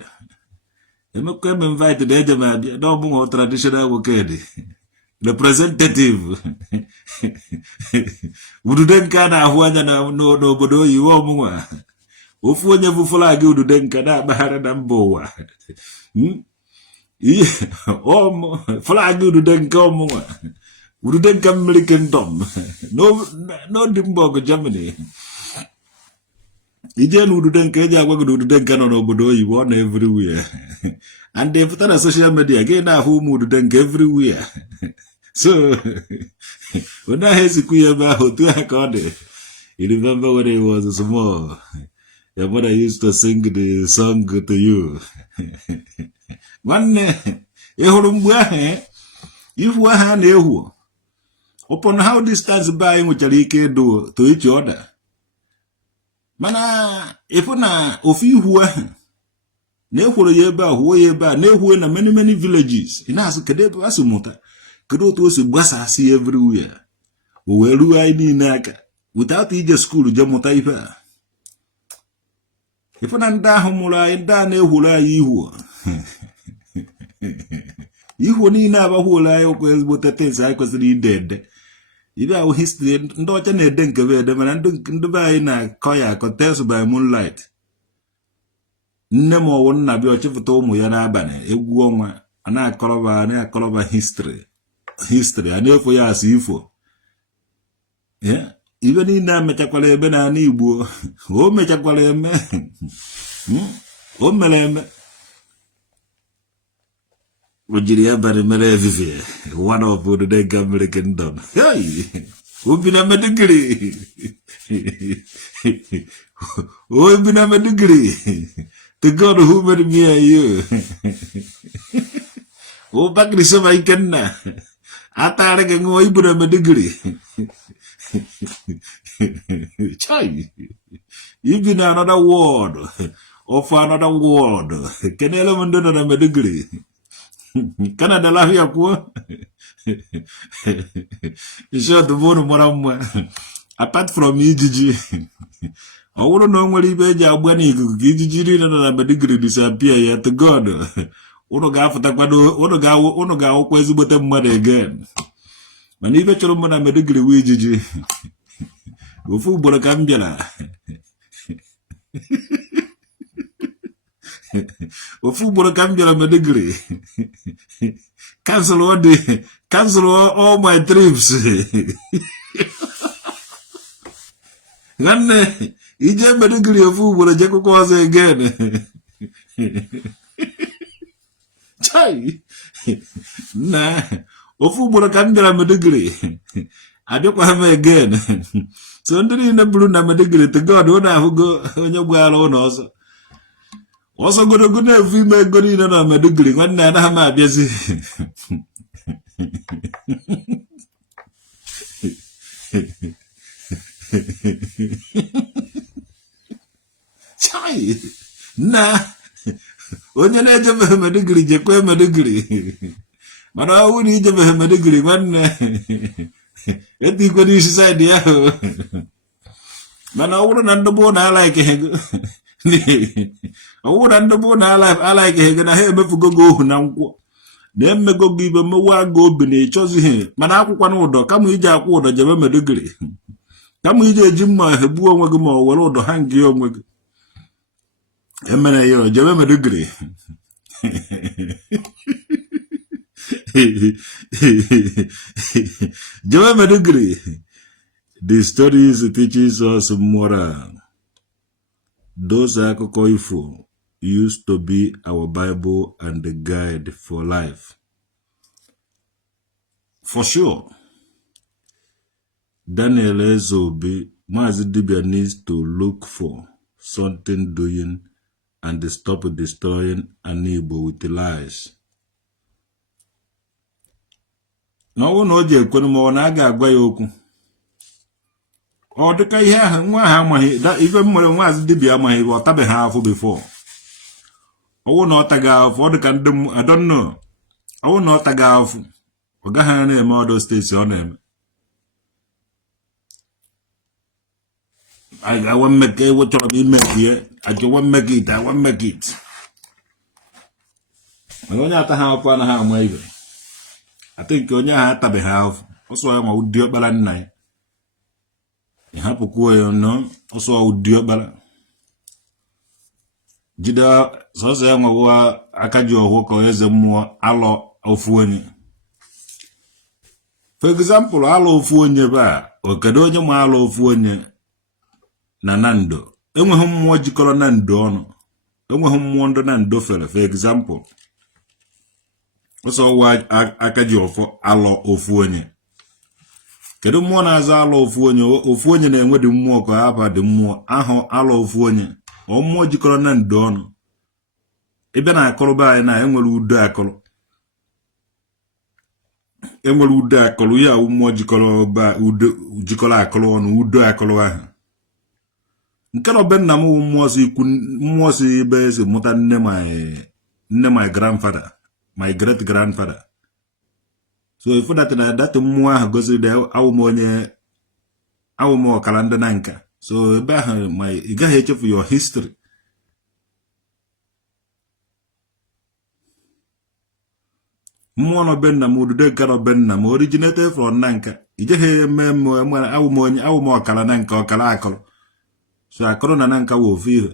emekwa em invited eje m abịa na ọmụnwa traditional wokedi representative udude nke a na-ahụ anya n'obodo oyibo ọmụnwa ofu onye bụ flag udude nke na-akpagharị na mba ụwa flag udude nke ọmụnwa udude nke mmiri kingdom n'Odimborg Germany ije na udude nke eji agwa gị na udude nke nọ n'obodo oyibo ọ na everywhere and they put na social media again na ahụ ụmụ udude nke everywhere so when I esikwu ya ebe ahụ otu ha ka ọ dị you remember when it was small your mother used to sing the song to you nwanne ị hụrụ mgbe ahụ ihu aha na-ehu upon how distance by which a leak do to each other. Mana, if na of you who are never yeba, who yeba, never in many villages in Asakade Asumuta, could to us bassa see everywhere. Where do I need naka without either school Jamotaipa? If an anda humula and dane hula you. You who need never hula, but the things I was dead. If our history and daughter denk away them and the by na koya contest by moonlight. Nemo one na be a chief tomu yanabane, a woman, and I call history. History, I know for ya see for. Yeah, even in that metaquale benani Igbo, oh metaquale me, oh melem. Virginia Barry Vivier, one of the day American done. Hey, who been a degree? Who been a degree? The God who made me a you. Oh, back to some I can. I thought I can go Ibram a degree. Chai, you've been another word of another word. Can element do a degree? Canada la via poor. Shot the bone of apart from EGG. I wouldn't know what he made your money. EGG didn't degree disappear yet to God. Onoga for Taquado, Onoga, always with them money again. Man, even children a degree with EGG. Ufu Boracambia. Ufu Boracambia a degree. Cancel all my trips. None, he just a degree of food with a jack was again. Chai, nah, Ufu Boracambia a degree. I don't have again. So, under the blue number degree to God, when I go on your well on also. Also, go to good every man good in a degree, one night I'm a busy. Chai, nah, when you let them a degree, you quit a degree. But I would need them a degree one. Let me go to this idea. Man, I wouldn't underbone, I like it. I would underbone, I like it, and I have to go now. Then me go give him a while go beneath choosing. Man, I one order, come with your quarter, Java degree. Come with your Jim, my Hebu Wagamo, well, order hang you with Emma, Java degree. Java degree. The stories teaches us moral. Those Akokoifo used to be our Bible and the guide for life. For sure, Daniel Ezobi, Mazzi Dibia needs to look for something doing and stop destroying an Igbo with lies. No one knows when more naga agwayoku. Or the Kaya, that even more Mazzi Dibia may have tabe half before. Oh, not a gal for the condom, I don't know. Oh, not a gal. Ogahane model station name. I won't make it what you make here. I won't make it. I won't make it. I don't have to have one half maybe. I think you have to be half. Also, I would do it by night. You have to go, no. Also, I would do it by Jida, so say, I can't do a walk or as a more allo of winning. For example, allo of winning ba, or Cadonia malo of winning. Nanando. Enwe hum wajikolo nando ono. Enwe hum wando nando fele. For example. Oso waj akaji ofo alo ofuonye. Kedu mmụọ na-aza alo ofuonye? Ofuonye na-enwe dị mmụọ ka hapa dị mmụọ. Ahụ alo ofuonye. O mmụọ jikọrọ na ndo ọnụ. Ebe na akọrọ ba anyị na enwere udo akọrọ. enwere udo akọlụ ya mmụọ jikọrọ ba udo jikọrọ akọlụ ọnụ udo akọlụ ahụ nke na be nna m mmụọ si ikwu mmụọ si be eze mụta nne my grandfather my great grandfather so if that mmụọ ahụ goziri awụ m ọkara ndị na nka so ebe ahụ ị gaghị echefu your history mmụọ nọ be nna m udude nka nọ be nna m originated from na nka ijeghị eme awụ m ọkara na nka ọkara akọrọ so akọrọ na nka wụ ofu ihe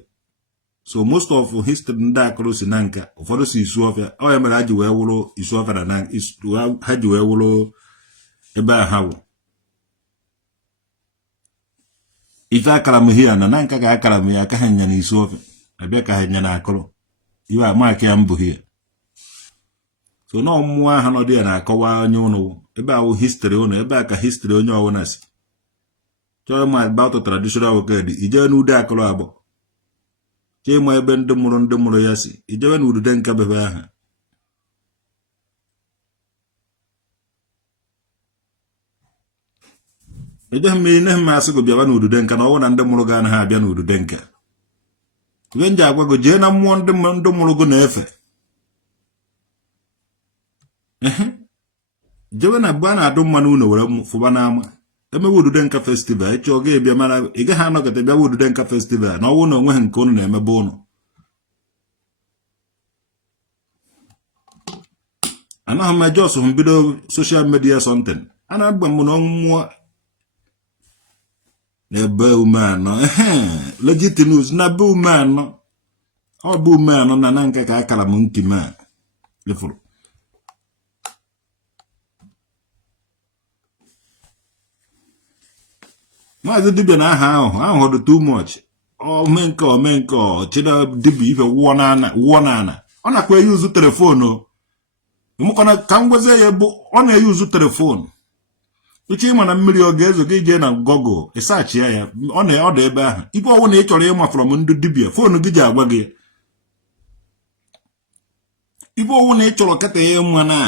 so most of history ndị akọrọ si na nka ụfọdụ si isu ọfịa ọ ya mere ha ji wee wụrụ isu ọfịa na ha ji wee wụrụ ebe a ha wụ ife akara m hia na nka ka akara m ya aka ha nya na isu ọfịa abịa ka ha nya na akọrọ iwe amaka ya mbụ hia so na ọmụmụ ahụ nọdụ ya na-akọwa onye ụnụ ebe ahụ history ụnụ ebe a ka history onye ọwụna si chọọ ma about traditional woked ije n'ude akọrọ agbọ chọọ ịma ebe ndị mụrụ ya si ijebe na udude nka bebe ahụ ejeghị m ine m asị gị bịaba na udude nka na ọwụ na ndị mụrụ gị anaghị abịa na udude nka ibe nji agwa gị jee na mmụọ ndị mụrụ gị na-efe jebe na bụ a na-adụ mmanụ unu were fụba n'ama emewe udude nka festival ịchọ oge bịa mara ị gaghị anọgide bịawa udude nka festival na ọnwụ na onweghị nke unu na-emebe ụnụ anaghị m ejọs hụ mbido social media something a na-agba m na ọmụmụ n'ebe ume anọ legit news na be ume anọ ọ bụ ume anọ na nka ka akara m ntị ma ifuru Mazzi Dibia na aha ahụ dị too much omenke chida dibia ife wụọ n'ana ọ na-akwa eyuzu telefonu mụkọna ka m gwazie ya bụ ọ na-eyuzu telefonu uche ịma na mmiri ọ ga-ezo gị jee na Google ịsachi ya ọ dị ebe ahụ ife ọwụ na ị chọrọ ịma from ndị dibia fonu gị ji agwa gị ife ọwụ na ị chọrọ keta ya ịma na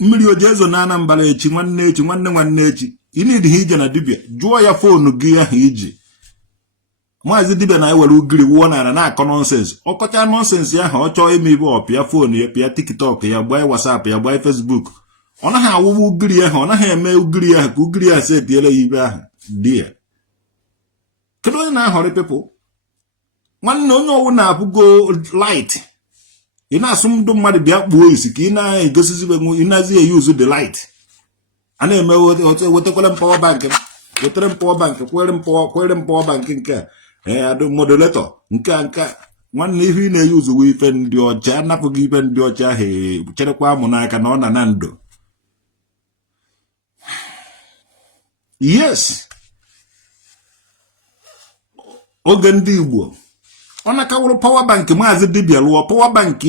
mmiri o ji ezo na Anambra echi nwanne echi ị need ha ije na dibia jụọ ya fonu gị ahụ iji Mazzi Dibia na-ewere ugiri wụọ n'ala na-akọ nọnsensị ọkọcha nọnsensị ahụ ọ chọọ ime ibe ọpịa fonu ya pịa TikTok ya gbaa WhatsApp ya gbaa Facebook ọ naghị awụwa ugiri ahụ ọ naghị eme ugiri ahụ ka ugiri ahụ si etiele ya ibe ahụ dị ya kedu onye na-ahọrị pepụl nwanne onye ọwụ na-abụgo light ị na-asụ ndụ mmadụ bịa kpuo isi ka ị na-egosizibe ị na-azi ya use the light a na-eme wetakwere m power bank wetere m power bank kwere m power bank nke a adụ modulator nke nwanne ihe ị na-eyi uzuwe ife ndị ọcha anapụghị ife ndị ọcha ahụ cherekwa amụ n'aka na ọ na ndo yes oge ndị Igbo ọ nakawụrụ power bank Mazzi Dibia lụọ power bank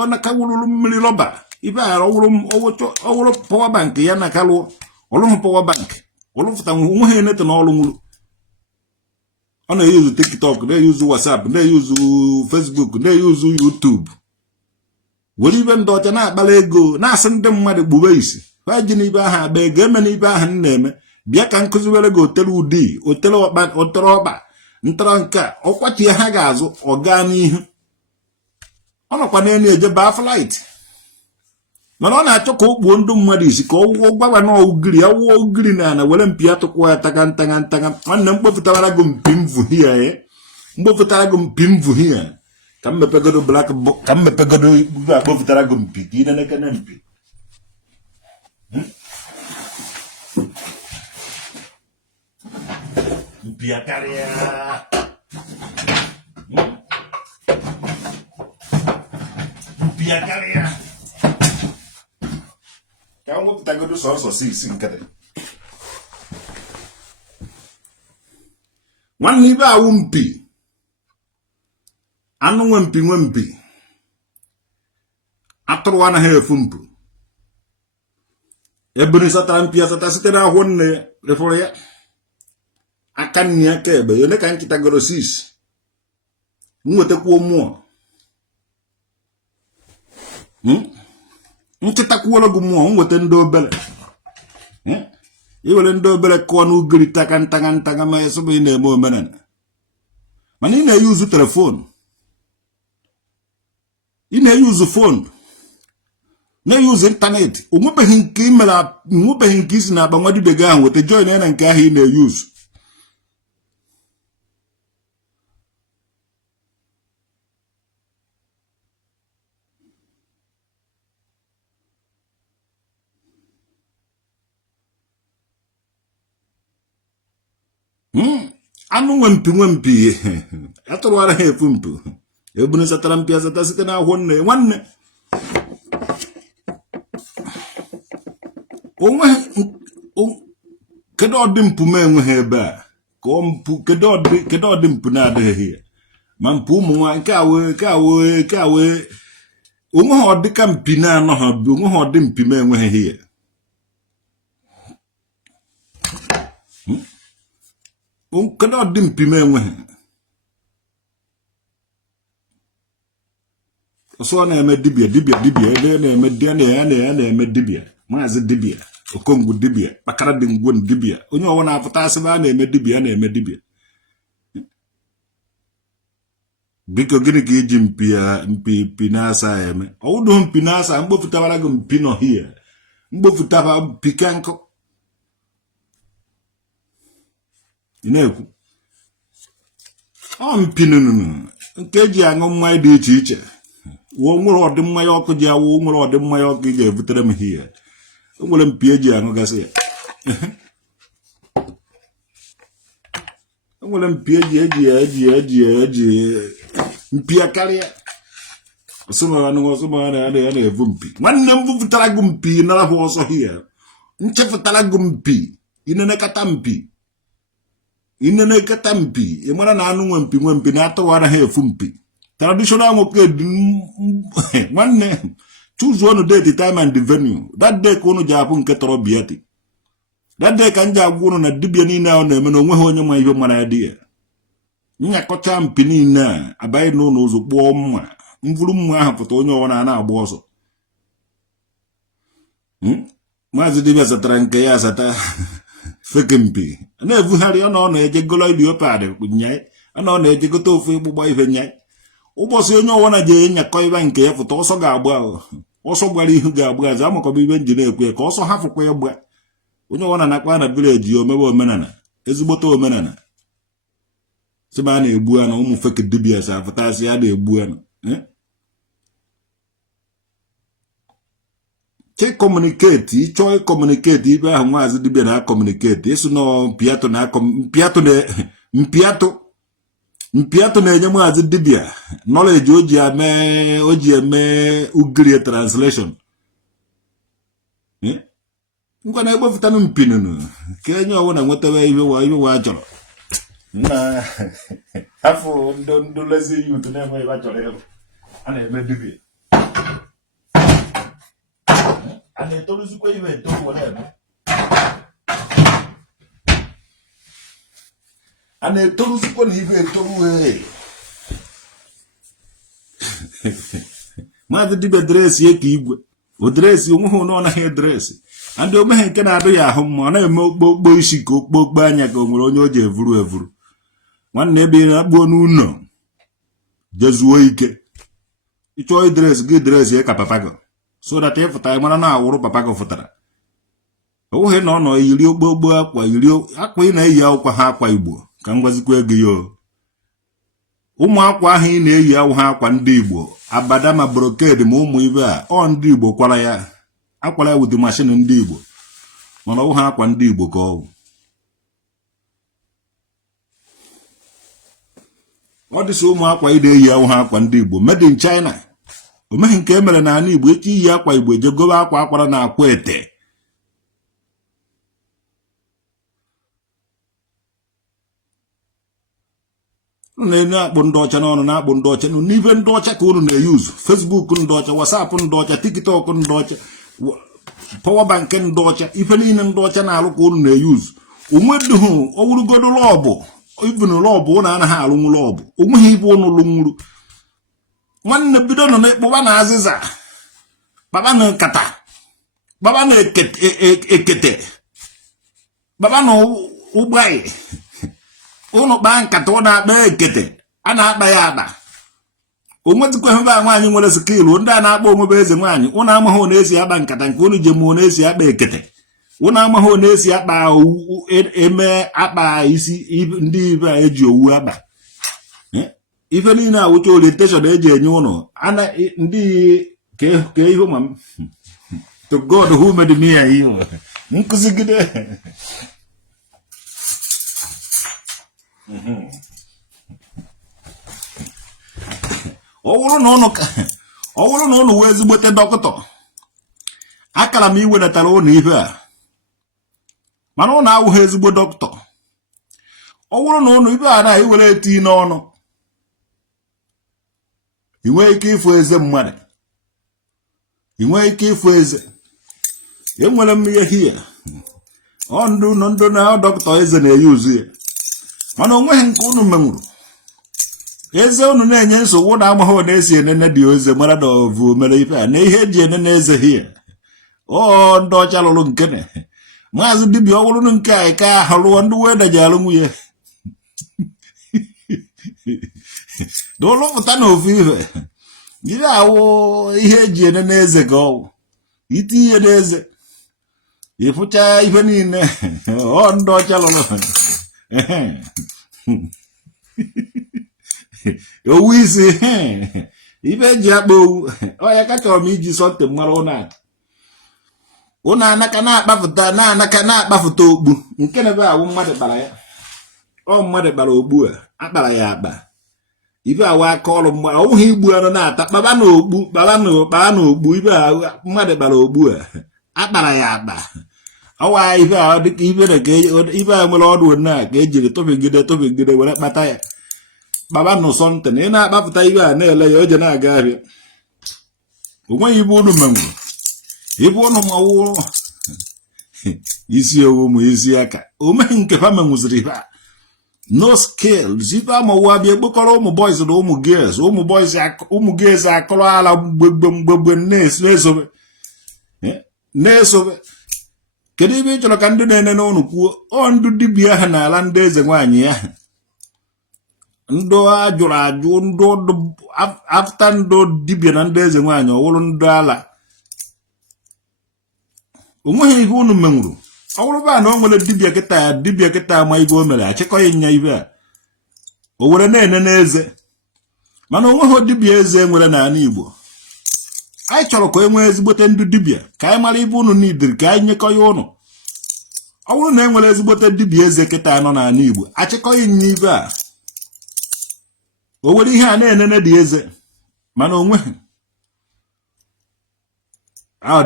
ọ nakawụrụ mmiri rọba ibe a ọwụrụ power bank ya na kalụ ọlụhụ power bank ọlụfụta nwe ha eneta na ọrụ nwụrụ ọ na-eyuzu TikTok na-eyuzu WhatsApp na-eyuzu Facebook na-eyuzu YouTube were ibe ndị ọcha na-akpara ego na-asị ndị mmadụ gbube isi ha ji n'ibe ahụ agba ego eme n'ibe ahụ na-eme bịa ka nkụziwere gị otele ụdị otele ọkpa ntara nke ọkwachie ha ga-azụ ọ gaa n'ihu ọ nọkwa n'elu eje baa flight mana ọ na-achọ ka o kpuo ndị mmadụ isi ka ọ gbawa na ugiri ya wụọ ugiri na ana were mpi atụkwa ya taga nwanne mkpọpụtara gị mpi mvu hia ka m mepegodo black book ka m mepegodo akpọpụtara gị mpi ka ị na-ekene mpi mpi akarịa ka m wepụtagodo sọsọ 6 nkịtị nwanne ibe awụ mpi anụ nwe mpi atụrụ anaghị efu mpụ ebiri satara mpi asata site na ahụ nne refọrọ ya aka nne ya ka ebe yone ka nkịtagoro 6 nwetakwa mmụọ nkịta kwuola gị mmụọ nweta ndị obere iwere ndị obere kụọ n'ugiri taka ntaga ma esogbu ị na-eme omenala mana ị na-eyuzu telefon ị na-eyuzu fon na-eyuzu ịntanetị onwebeghị nke isi na-akpa nwa dibịa gị ahụ weta join ya na nke ahụ ị na-eyuzu anụ nwe mpi atụrụara ha efu mpụ ebunu satara mpi asata site na ahụ nne nwanne onwe kedu ọdị mpụ m enweghị ebe a ka ọ mpụ kedu ọdị mpụ na-adịghị ya ma mpụ ụmụ nwa nke a wee onwe ha ọdị ka mpi na-anọ ha bụ onwe ha ọdị mpi m enweghị ya kedu ọdị mpi m enweghị ọsọ na-eme dibịa ebe na-eme dibịa Mazzi Dibia okongwu dibịa kpakara dị ngwo dibịa onye ọwụ na-apụta asị na na-eme dibịa biko gịnị ka iji mpi na-asa eme ọwụdụ mpi na-asa mgbopụtawara gị mpi nọ hie mgbopụtaba mpi ka nkụ ị na-ekwu ọ mpi nụnụ nke eji aṅụ mmanya dị iche iche wo nwere ọdị mmanya ọkụ ji awụ nwere ọdị mmanya ọkụ ị ga-ebutere m hie o nwere mpi eji aṅụ gasị ya o nwere mpi eji mpi akarịa ọsụmara na-evu mpi nwanne m bupụtara gị mpi nara hụ ọsọ hie nchefụtara gị mpi inenekata mpi ị mara na anụ nwe mpi na-atụwara ha efu mpi traditional nwoke nwanne choose one date, time and the venue. That day ka unu ji apụ nke tọrọ biati. That day ka nje agwa unu na dibia niile ahụ na-eme na onwe ha onye ma ihe mara ya dị ya. Nyakọcha mpi niile a abaghị n'ụlọ ụzọ kpụọ mma mvụrụ mma ahụ pụta onye ọwụna na-agba ọsọ. Mazzi Dibia satara nke ya asata feke mpi na-evugharị ọ na-eje golo iliopad nyai ọ na-eje gote ofu ịgbụgba ihe nyai ụbọchị onye ọwụna je nyakọ ibe nke ya pụta ọsọ ga-agba ọsọ gbara ihu ga-agba aza amakọba ibe nji na-ekwu ya ka ọsọ hafụkwa ịgba onye ọwụna nakwa na vileji ya omebe omenala ezigbote omenala sịba a na-egbu anụ ụmụ feke dibia sa afụtasị a na-egbu anụ che communicate ịchọ communicate ibe ahụ Mazzi Dibia na communicate eso no mpiato na-enye Mazzi Dibia knowledge o ji eme ugiri translation ngwa na egbefụtanụ mpinunu ka enye ọwụ na nwetawe iwe wa chọrọ na afọ ndụ lezi youth na-eme ibe chọrọ ịrụ a na-eme dibia a na-etoruzikwa ibe etoru were eme a na-etoruzikwa na ibe etoru wee Mazzi Dibia dresi eke igwe o dresi onwe ha ọ naghị dresi ndị omeghe nke na-adịghị ahụ mma ọ na-eme okpokpo isi ka okpokpo anya ka o nwere onye o ji evuru nwanne ebe na-akpọ n'ụlọ jezuo ike ịchọọ idres gị dres ya ka papa gị so that ịfụta mara na awụrụ papa gị fụtara ohe na ọ nọ yiri okpokpo akwa ị na-eyi akwa ha akwa Igbo ka m gwazikwa ego ya ụmụ akwa ahụ ị na-eyi awụ ha akwa ndị Igbo abada ma broked ma ụmụ ibe a ọ ndị Igbo kwara ya akwara ya wụdị mashin ndị Igbo mana ọwụ ha akwa ndị Igbo ka ọ dịsị ụmụ akwa ị na-eyi awụ ha akwa ndị Igbo made in China o meghị nke emere n'ala Igbo echi iyi akwa Igbo ejegobe akwa akwara na akwa ete na-akpụ ndị ọcha n'ọnụ na-akpụ ndị ọcha n'ibe ndị ọcha ka unu na-eyuzu Facebook ndị ọcha WhatsApp ndị ọcha TikTok ndị ọcha power bank ndị ọcha ife niile ndị ọcha na-alụ ka unu na-eyuzu onwedịghị owurugodo lọbụ even lọbụ ụnụ anaghị alụnwu lọbụ onweghị ibe ụnụ lụnwuru nwanne bido nọ n'ịkpụba na azịza baba no kata baba no ekete baba no ubai uno ban kata ona ba ekete ana akpa ya akpa onwetukwa hebe nwaanyị nwere skill ndị a na-akpọ onwe eze nwaanyị ụnụ amaghị na esi akpa nkata nke unu jemu na esi akpa ekete ụnụ amaghị na esi akpa eme akpa isi ndị ibe a eji owu akpa ife niile awụcha orientation eji enye ụnụ ana ndị ka ihe ma to God who made me and you nkụzigide ọ bụrụ na ụnụ wee ezigbote dọkịta akara m iwenetara ụnụ ihe a mana ụnụ awụghị ezigbo dọkịta ọ bụrụ na ụnụ ibe a na iwere eti n'ọnụ ị nwee ike ịfụ eze mmadụ ị nwee ike ịfụ eze enwere m ihe hie ọ ndụ na dọkịta eze na-eyi uzu ya mana o nweghị nke ụnụ menwuru eze unu na-enye nsogbu na amaghị na esi enene dị eze mara na ovu mere ife a na ihe eji enene eze hie ndị ọcha lụrụ nkene maazị dibịa ọwụrụ nke a ka ahụrụ ndị weda ji alụ nwunye n'ụlọpụta na ofu ihe awụ ihe eji enene eze ka ọwụ iti ihe n'eze ịfụcha ife niile ndị ọcha lụrụ owu isi ibe eji akpa owu ọya ka chọrọ m iji sọnte mara ụnụ anaka na-akpafụta okpu nke na ebe awụ mmadụ kpara ya mmadụ kpara ogbu a akpara ya akpa ibe awụ aka ọrụ mmadụ ọwụghị igbu anụ na-ata kpaba na okpu ibe mmadụ kpara ogbu a akpara ya akpa ọwa ibe ahụ dịka ibe a nwere ọdụ na ka ejiri tụbigide were kpata ya baba nụ sọnte na ị na-akpapụta ibe a na-ele ya oje na-aga ahịa onweghị ibe ụnụ menwuru ibe ụnụ mawụ isi owu ma isi aka omeghị nke fa menwuziri ha no skills ibe amawu abịa ekpokọrọ ụmụ boys na ụmụ girls akọrọ ala mgbegbe na-esobe kedu ibe ị chọrọ ka ndị na-ene n'ụnụ kwuo ndụ dibịa ha n'ala ndị eze nwaanyị ya ndụ a jụrụ ajụ ndụ afta ndụ dibịa na ndị eze nwaanyị ọwụrụ ndụ ala onweghị ihe unu menwuru ọwụrụ ba na o nwere dibịa kịta ama ibe o mere achịkọghị nya ibe a o were na-ene n'eze mana onweghị dibịa eze nwere n'ala Igbo anyị chọrọ ka e nwee ezigbote ndụ dibịa ka anyị mara ibe unu n'idiri ka anyị nyekọ ya ụnụ ọ bụrụ na e nwere ezigbote dibịa eze kịta nọ n'ala Igbo achịkọghị nya ibe a o were ihe a na-enene dị eze mana onweghị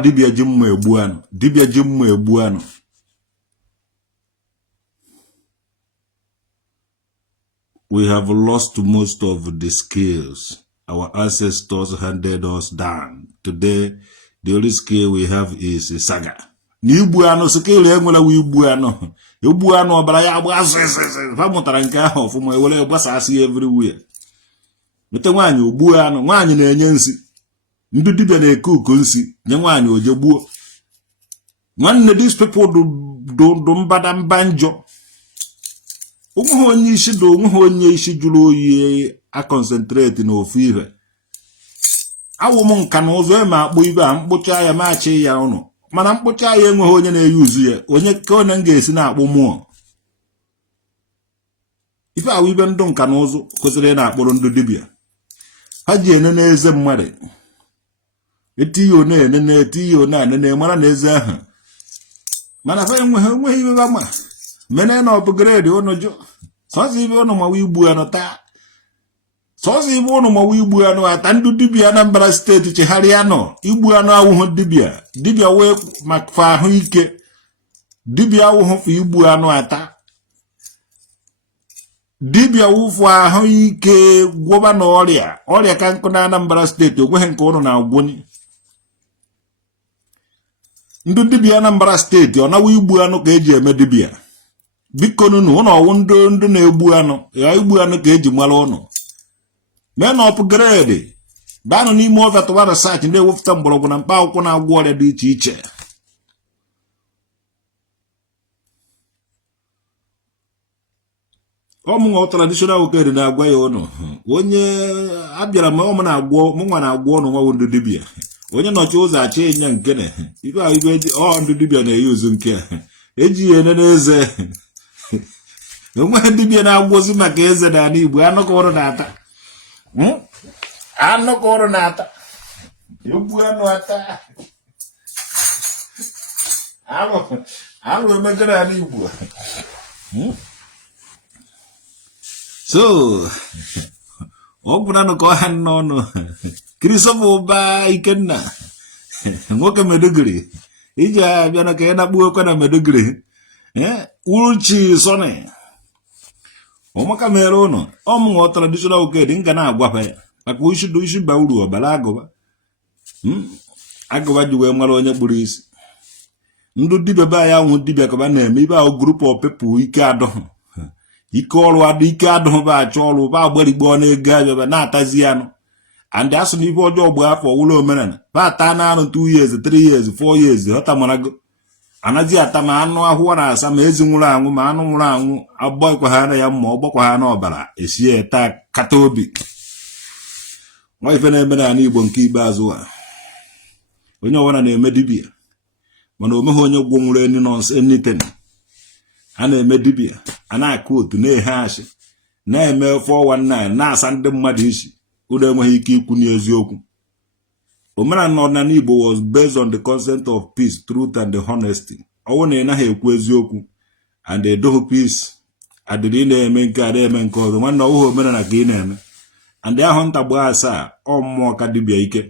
dibịa ji mma egbu anụ we have lost most of the skills our ancestors handed us down. Today the only skill we have is saga. Na igbu anụ skill enwere igbu anụ ọbara ya agba fa mụtara nke ahụ ọfụma ewere gbasasị everywhere. Mete nwaanyị ogbu anụ nwaanyị na-enye nsi ndị dibịa na-eke uko nsi nye nwaanyị oje gbuo nwanne these people do mbadamba njọ onweghị onye isi jụrụ oyi a concentrate na ofu ihe awụ m nka na ụzọ eme akpụ ibe a mkpụcha ya maachị ya ụnụ mana mkpụcha ya enweghị onye na-eyi uzu ya onye ka onye m ga-esi na-akpụ mmụọ ife awụ ibe ndụ nka na ụzụ kwesịrị na-akpụrụ ndị dibịa ha ji enene eze mmadụ etiyo na-enene mara na eze ahụ mana fa enweghị ibe ma mene na upgrade ụnụ jụ sọsọ ibe ụnụ mawa igbu anụ taa sọsọ ibe ụnụ mawa igbu anụ ata ndị dibịa Anambra steeti chegharịa nọ igbu anụ awụhụ dibịa wee maka ahụike dibịa awụhụ fa igbu anụ ata dibịa wụfụ ahụike gwọba na ọrịa ka nkụ na Anambra steeti onweghị nke ụnụ na-agwụnye ndị dibịa Anambra steeti ọ nawa igbu anụ ka eji eme dibịa biko nunu ụnụ ọwụ ndị na-egbu anụ ya igbu anụ ka eji mara ụnụ mee na upgrade Banụ n'ime ọfịa tụwa research ndị ewepụta mgbọrọgwụ na mkpa akwụkwọ na-agwọ ọrịa dị iche iche. Ọmụnwa traditional okere na-agwa ya ọnụ onye abịara ma ọmụ na-agwọ mụnwa na-agwọ ọnụ nwa ndụ dibịa onye nọchi ụzọ achị ịnya nkene ibe ndụ dibịa na-eyi ụzụ nke eji ya ene n'eze onwe dibịa na-agwọzi maka eze na ala Igbo anụ ka ọrụ na-ata anụ ka ọrụ na-ata egbu anụ ata alụ emegara ala Igbo. So ọ bụrụ ka ọha n'ọnụ Christopher Ụba Ikenna nwoke Meduguri iji abịa na ka ya na-akpụ okwe na Meduguri uruchi sone ọmaka mere ụnụ ọmụnwa traditional okedi nka na-agwapa ya maka isi ba uru ọbara agụba ji wee mara onye kpụrụ isi ndụ dibịa be ya nwụ dibịa ka ba na-eme ibe ahụ group of people ike adọghị ike ọrụ adị ike adọghị ba achọ ọrụ ba agbarigbo na-ego abịa na-atazi anụ and asụ na ife ọjọọ gbe afọ ụlọ omenala ba ata na anụ 2 years 3 years 4 years ọta marago anaghị ata ma anụ ahụ na asa ma ezi nwụrụ anwụ ma anụ nwụrụ anwụ agbakwa ha na ya mma ọgbakwa ha n'ọbara esie taa kata obi nwa ife na-eme n'ala Igbo nke ikpeazụ a onye ọbụla na-eme dibịa mana o meghị onye gwọ nwụrụ eni nọnsị eniten a na-eme dibịa a na-akụ otu na-ehe ashị na-eme 419 na-asa ndị mmadụ isi ụlọ enweghị ike ikwu n'eziokwu. Omenala ọdịnala Igbo was based on the concept of peace, truth and honesty. Ọwụ na ị naghị ekwu eziokwu and edoghị peace adịrị ị na-eme nke ada eme nke ọzọ nwanne ọwụghị omenala ka ị na-eme and ahụ ntagbu asaa ọ mmụọ ka dibịa ike.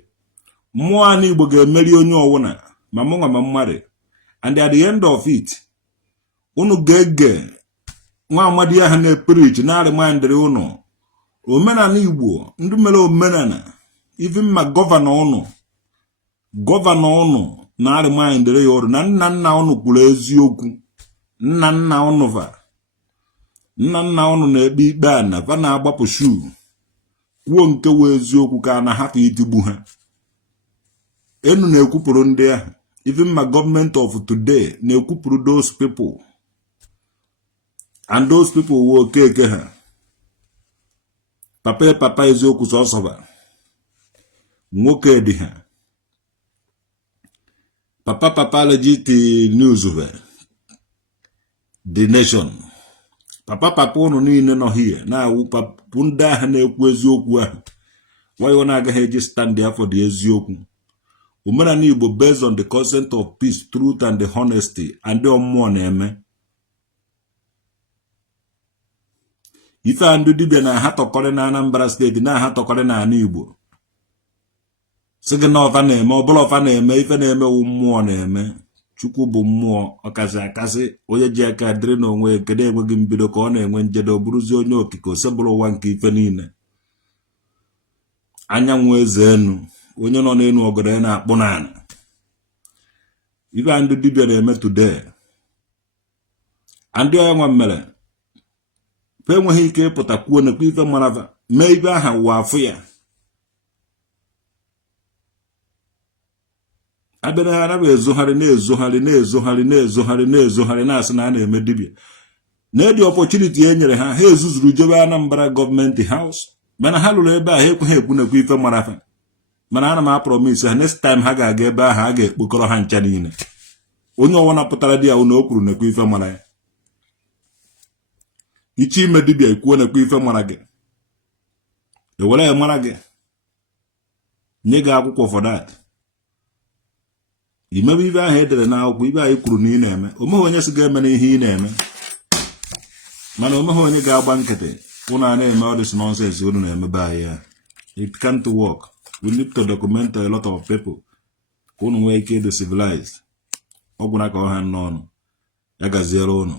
Mmụọ a n'Igbo ga-emeri onye ọwụna ma mụnwa ma mmadụ and at the end of it unu ga-ege nwa amadi ahụ na-eprich na-arịmandịrị unu omenala Igbo ndị mere omenala even ma gọvanọ unu na-arịmandịrị ya ọrụ na nna unu kwuru eziokwu nna unu na-ekpe ikpe ana va na-agbapụ shuu kwuo nke wee eziokwu ka a na-ahapụ itigbu ha enu na-ekwupụrụ ndị ahụ even ma gọọmenti of today na-ekwupụrụ those people and those people were okeke ha papa eziokwu sọsọba nwoke dị ha papa legit news the nation papa unu niile nọ here na-awụ papụ ndị ahụ na-ekwu eziokwu ahụ why na-agaghị eji stand there for the eziokwu. Omenala Igbo based on the concept of peace, truth and the honesty and the mmụọ na-eme ife ndụ dibịa na ha tọkọrị na Anambra steeti na ha tọkọrị na ala Igbo sịgị na ọfa na-eme ọbụla ọfa na-eme ife na-eme wụ mmụọ na-eme Chukwu bụ mmụọ ọkasị akasị onye ji aka dịrị n'onwe ekede enweghị mbido ka ọ na-enwe njedo bụrụzi onye okike osebụrụ ụwa nke ife niile anyanwụ eze enu onye nọ n'elu ọgọdọ ya na-akpụ n'ala ife ndụ dibịa na-eme today ndị onye nwa mere fe enweghị ike ịpụta kwuo nekwa ife marava mee ibe aha wụ afụ ya abịara ha na ezogharị na-asị na a na-eme dibịa na-edi opportunity e nyere ha ezuzuru jebe Anambra gọọmenti haus mana ha lụrụ ebe ahụ ekweghị ekwu nekwa ife marafa mana ana m apromise ha next time ha ga-aga ebe ahụ a ga-ekpokọrọ ha ncha niile onye ọwụna pụtara di ya na o kwuru nekwa ife mara ya ichi ime dibịa ikwuo nekwa ife mara gị ewere ya mara gị nye gị akwụkwọ for that imebe ibe ahụ edere n'akwụkwọ ibe ahụ kwuru na ị na-eme omeghị onye si ga-eme n'ihe ị na-eme mana omeghị onye ga-agba nkịtị ụnụ a na-eme all this nonsense unu na-emebe anyị ya it can't work. We need to document a lot of people ka unu nwee ike ịdị civilized ọ gwụna ka ọha n'ọnụ ya gaziere unu